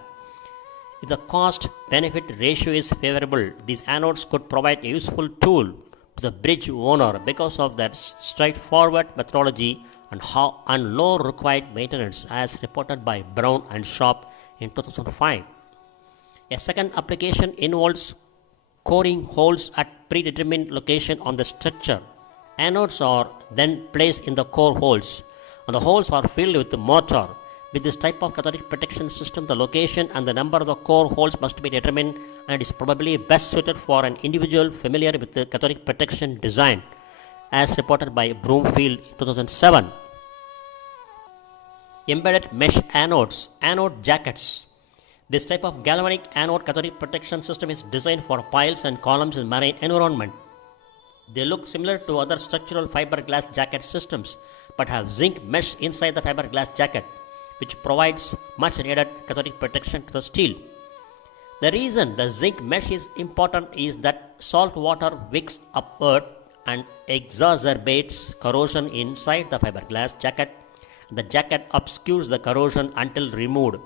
If the cost-benefit ratio is favorable, these anodes could provide a useful tool to the bridge owner because of their straightforward methodology and low required maintenance, as reported by Brown and Sharp in 2005. A second application involves coring holes at predetermined location on the structure. Anodes are then placed in the core holes, and the holes are filled with mortar. With this type of cathodic protection system, the location and the number of the core holes must be determined, and is probably best suited for an individual familiar with the cathodic protection design, as reported by Broomfield 2007. Embedded mesh anodes, anode jackets. This type of galvanic anode cathodic protection system is designed for piles and columns in marine environment. They look similar to other structural fiberglass jacket systems, but have zinc mesh inside the fiberglass jacket, which provides much needed cathodic protection to the steel. The reason the zinc mesh is important is that salt water wicks upward and exacerbates corrosion inside the fiberglass jacket. The jacket obscures the corrosion until removed,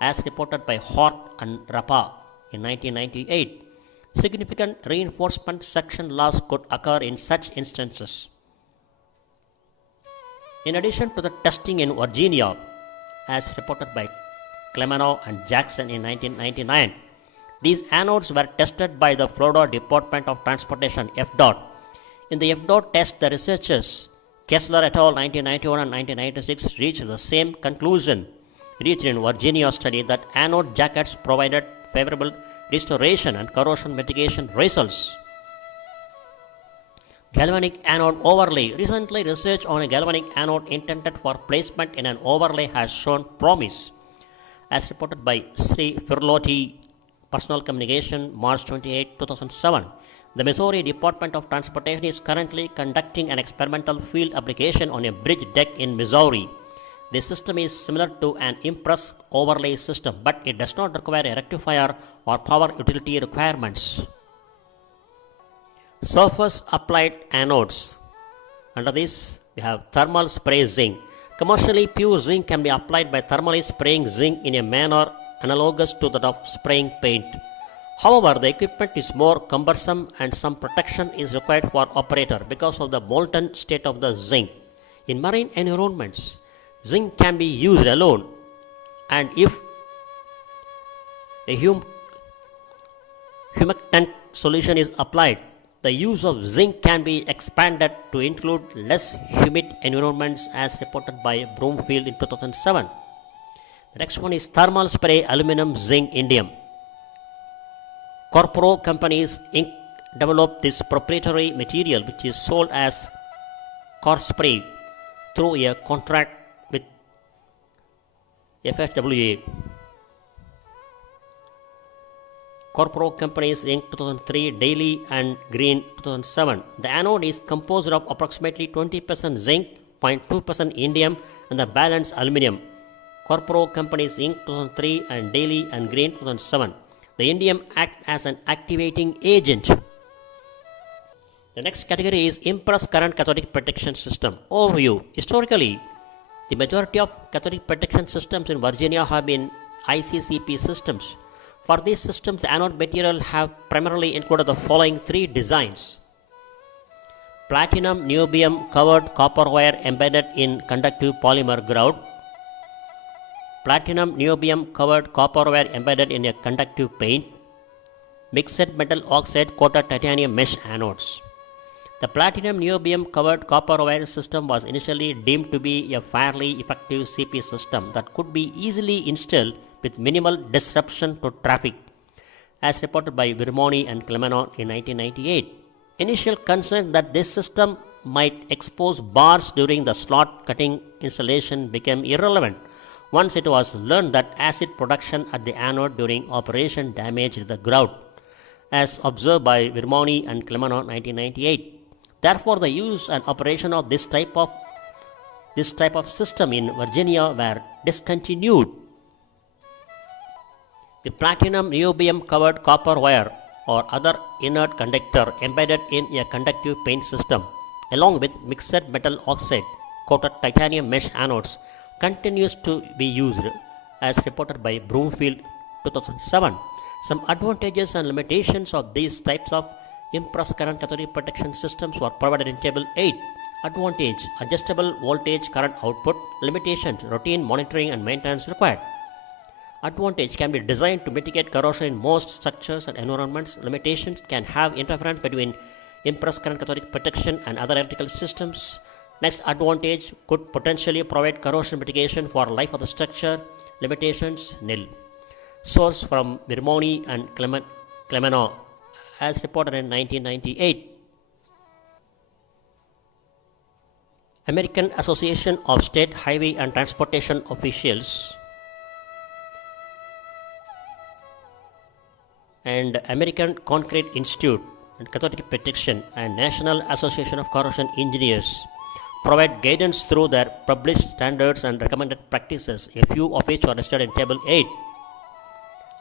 as reported by Hort and Rappa in 1998. Significant reinforcement section loss could occur in such instances. In addition to the testing in Virginia, as reported by Clemena and Jackson in 1999, these anodes were tested by the Florida Department of Transportation, FDOT. In the FDOT test, the researchers Kessler et al. 1991 and 1996 reached the same conclusion. Written in Virginia study that anode jackets provided favorable restoration and corrosion mitigation results. Galvanic anode overlay. Recently, research on a galvanic anode intended for placement in an overlay has shown promise. As reported by Sri Firloti, Personal Communication, March 28, 2007. The Missouri Department of Transportation is currently conducting an experimental field application on a bridge deck in Missouri. This system is similar to an impress overlay system, but it does not require a rectifier or power utility requirements. Surface applied anodes. Under this, we have thermal spray zinc. Commercially, pure zinc can be applied by thermally spraying zinc in a manner analogous to that of spraying paint. However, the equipment is more cumbersome and some protection is required for operator because of the molten state of the zinc. In marine environments, zinc can be used alone, and if a humectant solution is applied, the use of zinc can be expanded to include less humid environments as reported by Broomfield in 2007. The next one is thermal spray aluminum zinc indium. Corporo Companies Inc. developed this proprietary material which is sold as Corspray through a contract with FHWA. Corporo Companies Inc. 2003, Daily and Green 2007. The anode is composed of approximately 20% zinc, 0.2% indium and the balance aluminum. Corporo Companies Inc. 2003 and Daily and Green 2007. The indium acts as an activating agent. The next category is impress current cathodic protection system. Overview. Historically, the majority of cathodic protection systems in Virginia have been ICCP systems. For these systems, the anode material have primarily included the following three designs. Platinum niobium covered copper wire embedded in conductive polymer grout. Platinum niobium covered copper wire embedded in a conductive paint. Mixed metal oxide coated titanium mesh anodes. The platinum niobium covered copper wire system was initially deemed to be a fairly effective CP system that could be easily installed with minimal disruption to traffic, as reported by Virmoni and Clemeno in 1998. Initial concern that this system might expose bars during the slot cutting installation became irrelevant once it was learned that acid production at the anode during operation damaged the grout, as observed by Virmoni and Clemeno 1998. Therefore, the use and operation of this type of system in Virginia were discontinued. The platinum niobium covered copper wire or other inert conductor embedded in a conductive paint system, along with mixed metal oxide coated titanium mesh anodes, continues to be used, as reported by Broomfield 2007. Some advantages and limitations of these types of impress current cathodic protection systems were provided in Table 8. Advantage: adjustable voltage current output. Limitations: routine monitoring and maintenance required. Advantage: can be designed to mitigate corrosion in most structures and environments. Limitations: can have interference between impress current cathodic protection and other electrical systems. Next advantage: could potentially provide corrosion mitigation for life of the structure. Limitations: nil. Source from Virmoni and Clemeno, as reported in 1998. American Association of State Highway and Transportation Officials and American Concrete Institute and Cathodic Protection and National Association of Corrosion Engineers provide guidance through their published standards and recommended practices, a few of which are listed in Table 8.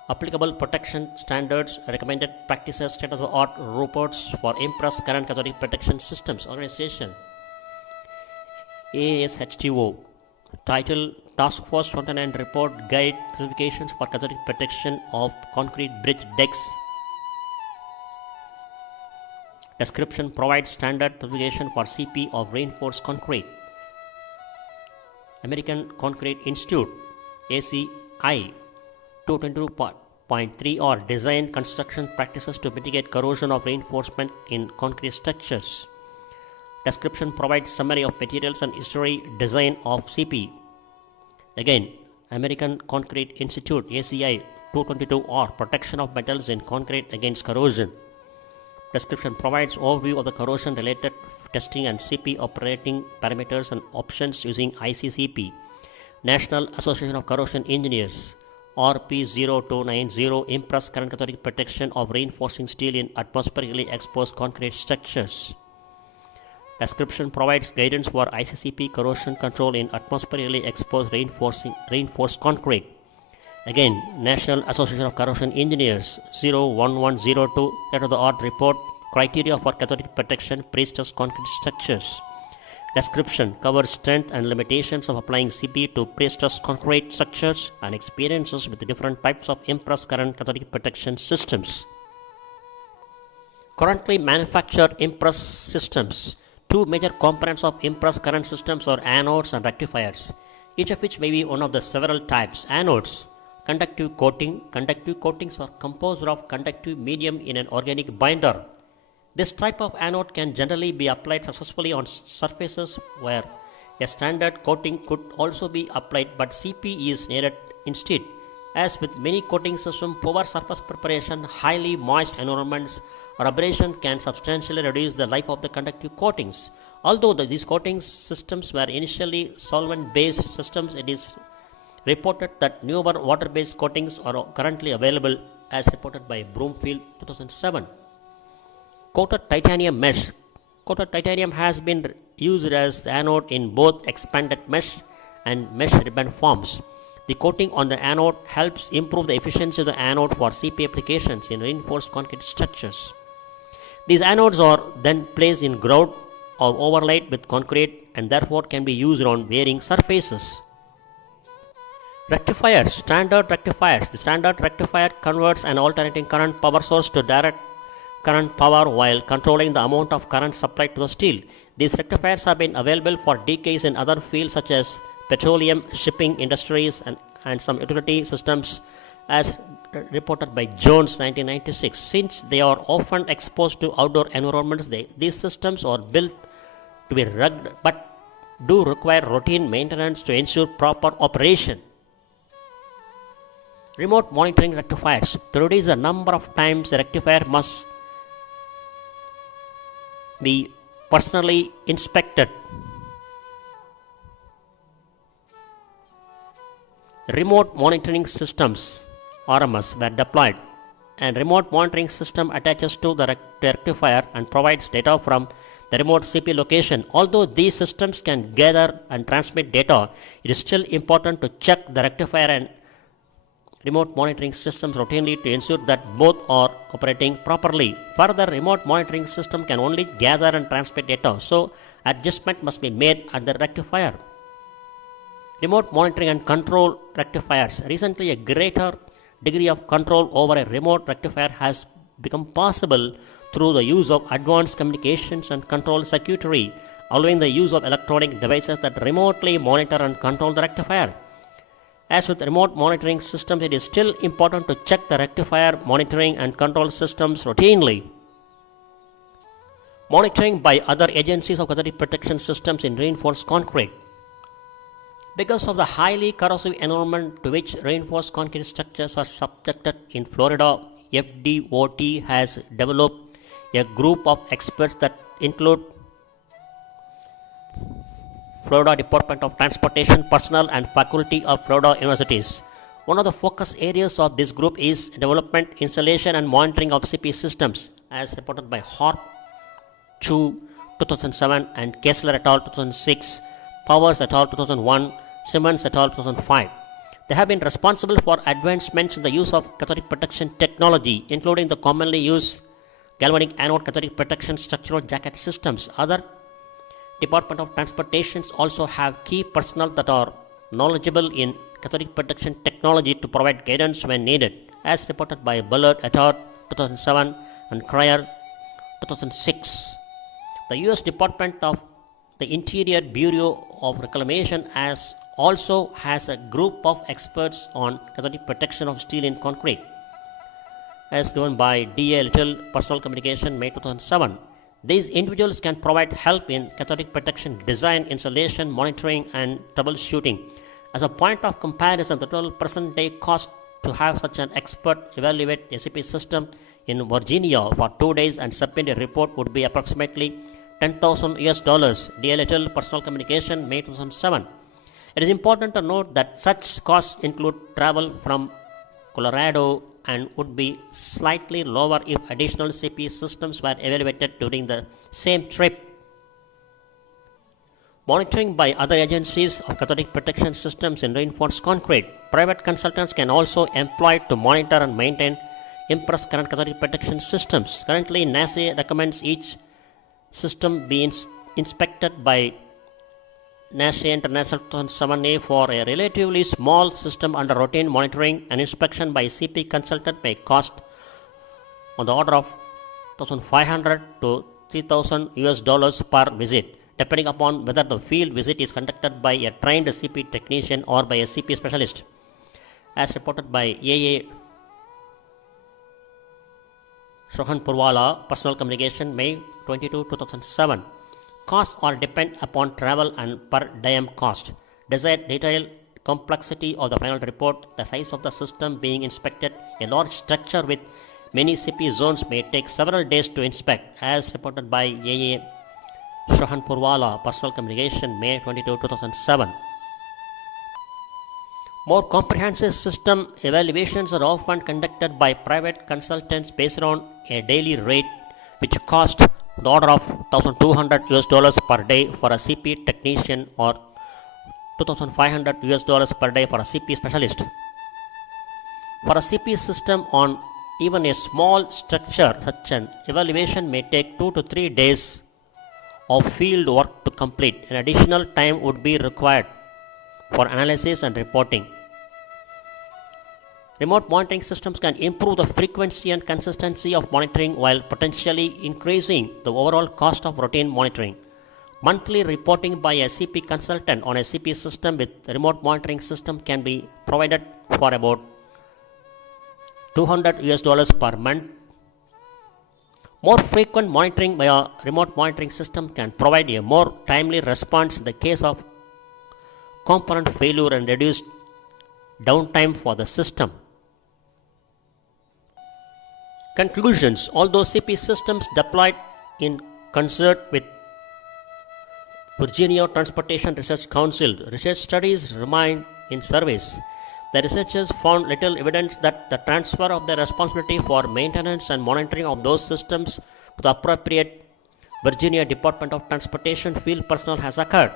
Applicable protection standards, recommended practices, state-of-the-art reports for impress current cathodic protection systems organization. ASHTO. Title: Task Force 29 Report Guide Specifications for Cathodic Protection of Concrete Bridge Decks. Description: provides standard specification for CP of reinforced concrete. American Concrete Institute ACI 222.3 or design construction practices to mitigate corrosion of reinforcement in concrete structures. Description provides summary of materials and history design of CP. Again, American Concrete Institute ACI 222R Protection of Metals in Concrete Against Corrosion. Description provides overview of the corrosion related testing and CP operating parameters and options using ICCP. National Association of Corrosion Engineers RP0290 Impress Current Cathodic Protection of Reinforcing Steel in Atmospherically Exposed Concrete Structures. Description provides guidance for ICCP corrosion control in atmospherically exposed reinforced concrete. Again, National Association of Corrosion Engineers 01102 state-of-the-art report criteria for cathodic protection pre-stressed concrete structures. Description covers strength and limitations of applying CP to pre-stressed concrete structures and experiences with different types of impressed current cathodic protection systems. Currently manufactured impressed systems. Two major components of impressed current systems are anodes and rectifiers, each of which may be one of the several types. Anodes. Conductive coating. Conductive coatings are composed of conductive medium in an organic binder. This type of anode can generally be applied successfully on surfaces where a standard coating could also be applied, but CP is needed instead. As with many coating systems, poor surface preparation, highly moist environments, or abrasion can substantially reduce the life of the conductive coatings. Although these coating systems were initially solvent-based systems, it is reported that newer water-based coatings are currently available, as reported by Broomfield 2007. Coated titanium mesh. Coated titanium has been used as the anode in both expanded mesh and mesh ribbon forms. The coating on the anode helps improve the efficiency of the anode for CP applications in reinforced concrete structures. These anodes are then placed in grout or overlaid with concrete and therefore can be used on varying surfaces. Rectifiers. Standard rectifiers. The standard rectifier converts an alternating current power source to direct current power while controlling the amount of current supplied to the steel. These rectifiers have been available for decades in other fields such as petroleum, shipping industries, and some utility systems, as reported by Jones 1996. Since they are often exposed to outdoor environments, these systems are built to be rugged but do require routine maintenance to ensure proper operation. Remote monitoring rectifiers. To reduce the number of times a rectifier must be personally inspected, remote monitoring systems RMS were deployed. And remote monitoring system attaches to the rectifier and provides data from the remote CP location. Although these systems can gather and transmit data, it is still important to check the rectifier and remote monitoring systems routinely to ensure that both are operating properly. Further, remote monitoring system can only gather and transmit data, so adjustment must be made at the rectifier. Remote monitoring and control rectifiers. Recently, a greater degree of control over a remote rectifier has become possible through the use of advanced communications and control circuitry, allowing the use of electronic devices that remotely monitor and control the rectifier. As with remote monitoring systems, it is still important to check the rectifier monitoring and control systems routinely. Monitoring by other agencies of cathodic protection systems in reinforced concrete. Because of the highly corrosive environment to which reinforced concrete structures are subjected in Florida, FDOT has developed a group of experts that include Florida Department of Transportation personnel and faculty of Florida universities. One of the focus areas of this group is development, installation, and monitoring of CP systems, as reported by Hart, Chu 2007, and Kessler et al. 2006, Powers et al. 2001, Simmons et al. 2005. They have been responsible for advancements in the use of cathodic protection technology, including the commonly used galvanic anode cathodic protection structural jacket systems. Other Department of Transportation also have key personnel that are knowledgeable in cathodic protection technology to provide guidance when needed, as reported by Bullard et al. 2007 and Cryer 2006. The U.S. Department of the Interior Bureau of Reclamation also has a group of experts on cathodic protection of steel in concrete, as given by D.A. Little, Personal Communication, May 2007. These individuals can provide help in cathodic protection design, installation, monitoring, and troubleshooting, As a point of comparison, the total present day cost to have such an expert evaluate the SAP system in Virginia for 2 days and submit a report would be approximately $10,000 DLHL Personal Communication, May 2007. It is important to note that such costs include travel from Colorado and would be slightly lower if additional CP systems were evaluated during the same trip. Monitoring by other agencies of cathodic protection systems in reinforced concrete. Private consultants can also employ to monitor and maintain impressed current cathodic protection systems. Currently, NASA recommends each system be inspected by NASA International 2007A for a relatively small system under routine monitoring. An inspection by CP consultant may cost on the order of $1,500 to $3,000 per visit, depending upon whether the field visit is conducted by a trained CP technician or by a CP specialist. As reported by A.A. Sohan Purwala, Personal Communication, May 22, 2007. Costs all depend upon travel and per diem cost. Desired detail, complexity of the final report, the size of the system being inspected. A large structure with many CP zones may take several days to inspect, as reported by A.A. Sohan Purwala, Personal Communication, May 22, 2007. More comprehensive system evaluations are often conducted by private consultants based on a daily rate, which costs the order of $1,200 per day for a CP technician or $2,500 per day for a CP specialist. For a CP system on even a small structure, such an evaluation may take 2 to 3 days of field work to complete. An additional time would be required for analysis and reporting. Remote monitoring systems can improve the frequency and consistency of monitoring while potentially increasing the overall cost of routine monitoring. Monthly reporting by a CP consultant on a CP system with remote monitoring system can be provided for about $200 per month. More frequent monitoring by a remote monitoring system can provide a more timely response in the case of component failure and reduce downtime for the system. Conclusions. Although CP systems deployed in concert with Virginia Transportation Research Council, research studies remain in service. The researchers found little evidence that the transfer of the responsibility for maintenance and monitoring of those systems to the appropriate Virginia Department of Transportation field personnel has occurred.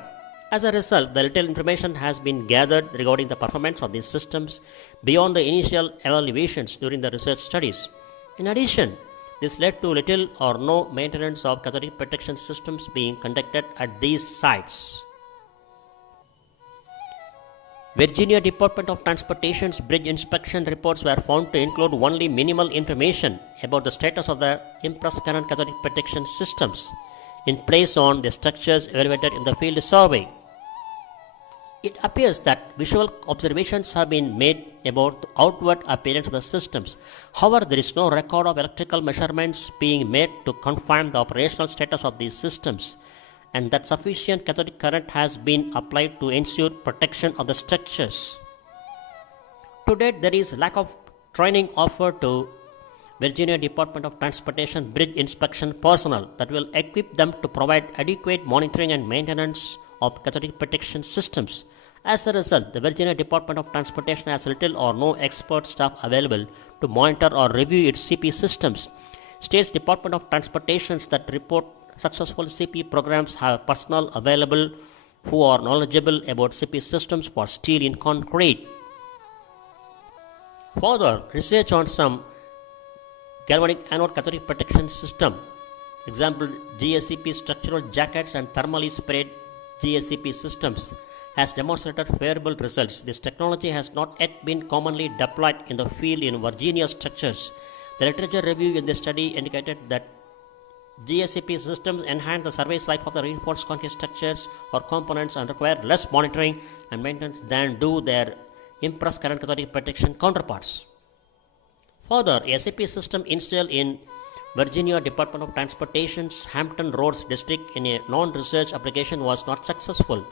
As a result, the little information has been gathered regarding the performance of these systems beyond the initial evaluations during the research studies. In addition, this led to little or no maintenance of cathodic protection systems being conducted at these sites. Virginia Department of Transportation's bridge inspection reports were found to include only minimal information about the status of the impressed current cathodic protection systems in place on the structures evaluated in the field survey. It appears that visual observations have been made about the outward appearance of the systems. However, there is no record of electrical measurements being made to confirm the operational status of these systems, and that sufficient cathodic current has been applied to ensure protection of the structures. To date, there is lack of training offered to Virginia Department of Transportation bridge inspection personnel that will equip them to provide adequate monitoring and maintenance of cathodic protection systems. As a result, the Virginia Department of Transportation has little or no expert staff available to monitor or review its CP systems. States Department of Transportation that report successful CP programs have personnel available who are knowledgeable about CP systems for steel in concrete. Further, research on some galvanic anode cathodic protection system, example GSCP structural jackets and thermally sprayed GSCP systems, has demonstrated favorable results. This technology has not yet been commonly deployed in the field in Virginia structures. The literature review in this study indicated that GSCP systems enhance the surface life of the reinforced concrete structures or components and require less monitoring and maintenance than do their impressed current cathodic protection counterparts. Further, a CP system installed in Virginia Department of Transportation's Hampton Roads district in a non-research application was not successful.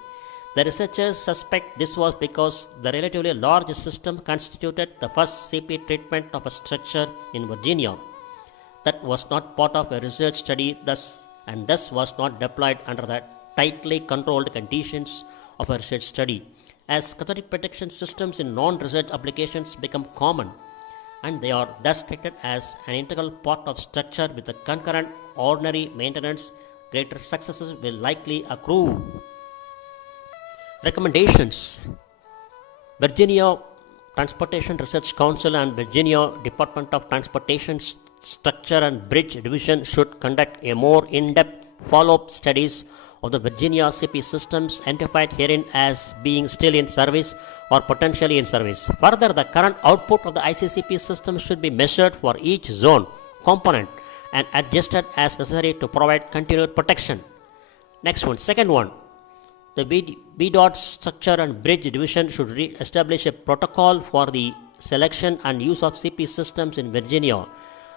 The researchers suspect this was because the relatively large system constituted the first CP treatment of a structure in Virginia that was not part of a research study thus was not deployed under the tightly controlled conditions of a research study. As cathodic protection systems in non-research applications become common, and they are thus treated as an integral part of structure with a concurrent ordinary maintenance, greater successes will likely accrue. Recommendations: Virginia Transportation Research Council and Virginia Department of Transportation Structure and Bridge Division should conduct a more in-depth follow-up studies of the Virginia CP systems identified herein as being still in service or potentially in service. Further, the current output of the ICCP system should be measured for each zone, component, and adjusted as necessary to provide continued protection. Second one, the VDOT Structure and Bridge Division should establish a protocol for the selection and use of CP systems in Virginia.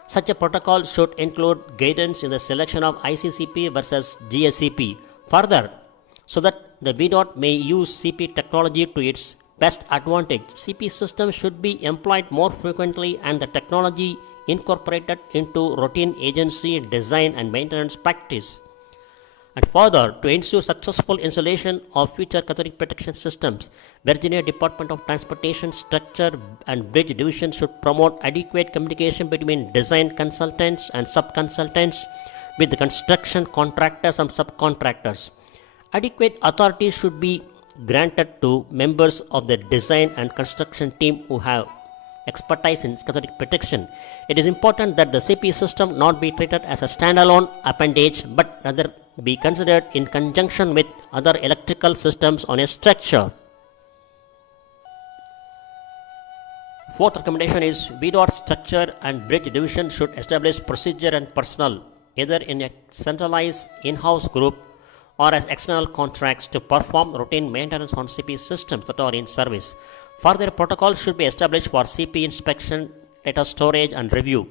Such a protocol should include guidance in the selection of ICCP versus GSCP. Further, so that the VDOT may use CP technology to its best advantage, CP systems should be employed more frequently and the technology incorporated into routine agency design and maintenance practice. And further, to ensure successful installation of future cathodic protection systems, Virginia Department of Transportation Structure and Bridge Division should promote adequate communication between design consultants and sub-consultants with the construction contractors and subcontractors. Adequate authority should be granted to members of the design and construction team who have expertise in cathodic protection. It is important that the CP system not be treated as a standalone appendage but rather be considered in conjunction with other electrical systems on a structure. Fourth recommendation is VDOT Structure and Bridge Division should establish procedure and personnel, either in a centralized in-house group or as external contracts to perform routine maintenance on CP systems that are in service. Further, protocol should be established for CP inspection, data storage and review.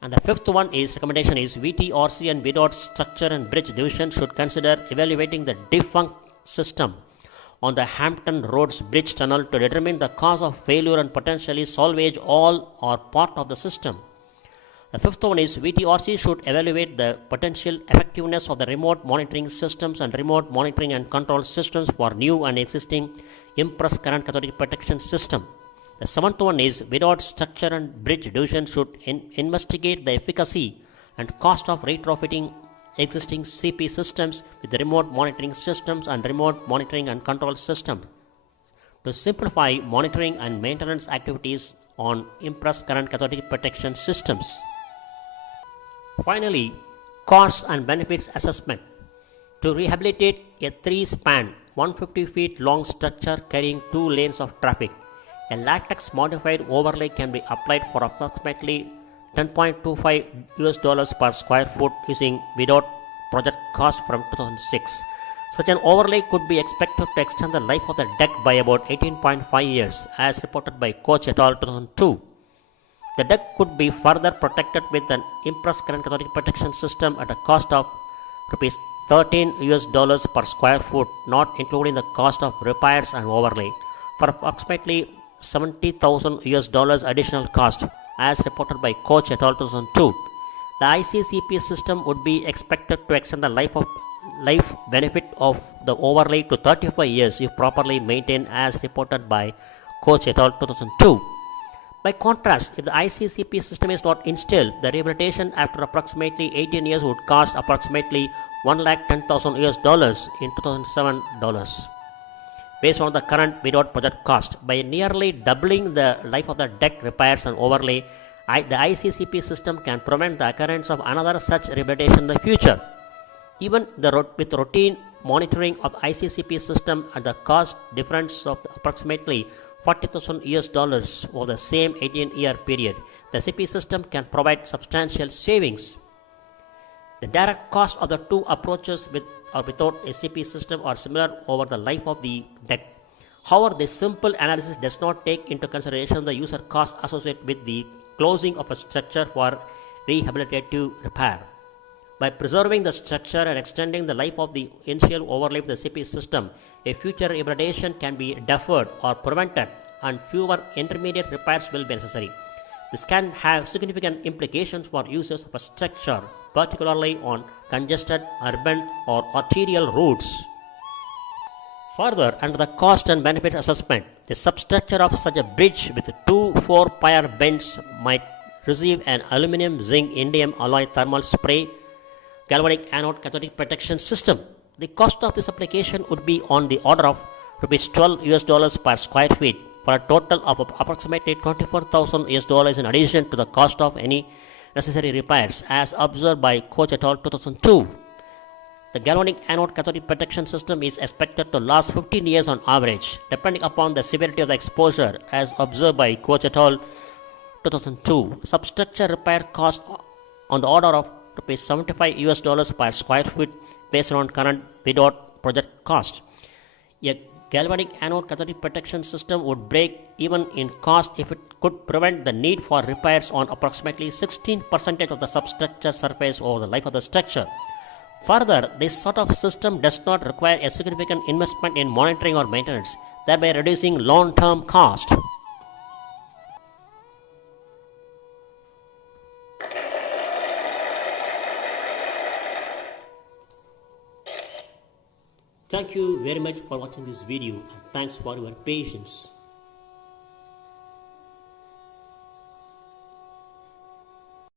And the fifth one is recommendation is VTRC and VDOT Structure and Bridge Division should consider evaluating the defunct system on the Hampton Roads Bridge Tunnel to determine the cause of failure and potentially salvage all or part of the system. The fifth one is VTRC should evaluate the potential effectiveness of the remote monitoring systems and remote monitoring and control systems for new and existing impressed current cathodic protection system. The seventh one is VDOT Structure and Bridge Division should investigate the efficacy and cost of retrofitting existing CP systems with remote monitoring systems and remote monitoring and control systems to simplify monitoring and maintenance activities on impressed current cathodic protection systems. Finally, costs and benefits assessment. To rehabilitate a 3-span, 150 feet long structure carrying 2 lanes of traffic, a latex modified overlay can be applied for approximately $10.25 per square foot using without project cost from 2006. Such an overlay could be expected to extend the life of the deck by about 18.5 years, as reported by Koch et al. 2002. The deck could be further protected with an impressed current cathodic protection system at a cost of $13 per square foot, not including the cost of repairs and overlay, for approximately $70,000 additional cost, as reported by Koch et al. 2002. The ICCP system would be expected to extend the life benefit of the overlay to 35 years if properly maintained, as reported by Koch et al. 2002. By contrast, if the ICCP system is not installed, the rehabilitation after approximately 18 years would cost approximately $110,000 in 2007 dollars, based on the current without project cost. By nearly doubling the life of the deck repairs and overlay, the ICCP system can prevent the occurrence of another such rehabilitation in the future. Even with routine monitoring of ICCP system at the cost difference of approximately $40,000 over the same 18-year period, the CP system can provide substantial savings. The direct cost of the two approaches with or without a CP system are similar over the life of the deck. However, this simple analysis does not take into consideration the user cost associated with the closing of a structure for rehabilitative repair. By preserving the structure and extending the life of the initial overlay of the CP system, a future degradation can be deferred or prevented and fewer intermediate repairs will be necessary. This can have significant implications for users of a structure, particularly on congested urban or arterial routes. Further, under the cost and benefit assessment, the substructure of such a bridge with two 4-pier bends might receive an aluminum zinc indium alloy thermal spray galvanic anode cathodic protection system. The cost of this application would be on the order of rupees 12 US per square feet, for a total of approximately 24,000 US in addition to the cost of any necessary repairs, as observed by Koch et al. 2002. The galvanic anode cathodic protection system is expected to last 15 years on average, depending upon the severity of the exposure, as observed by Koch et al. 2002. Substructure repair cost on the order of rupees 75 US per square feet based on current without project cost. A galvanic anode cathodic protection system would break even in cost if it could prevent the need for repairs on approximately 16% of the substructure surface over the life of the structure. Further, this sort of system does not require a significant investment in monitoring or maintenance, thereby reducing long-term cost. Thank you very much for watching this video, and thanks for your patience.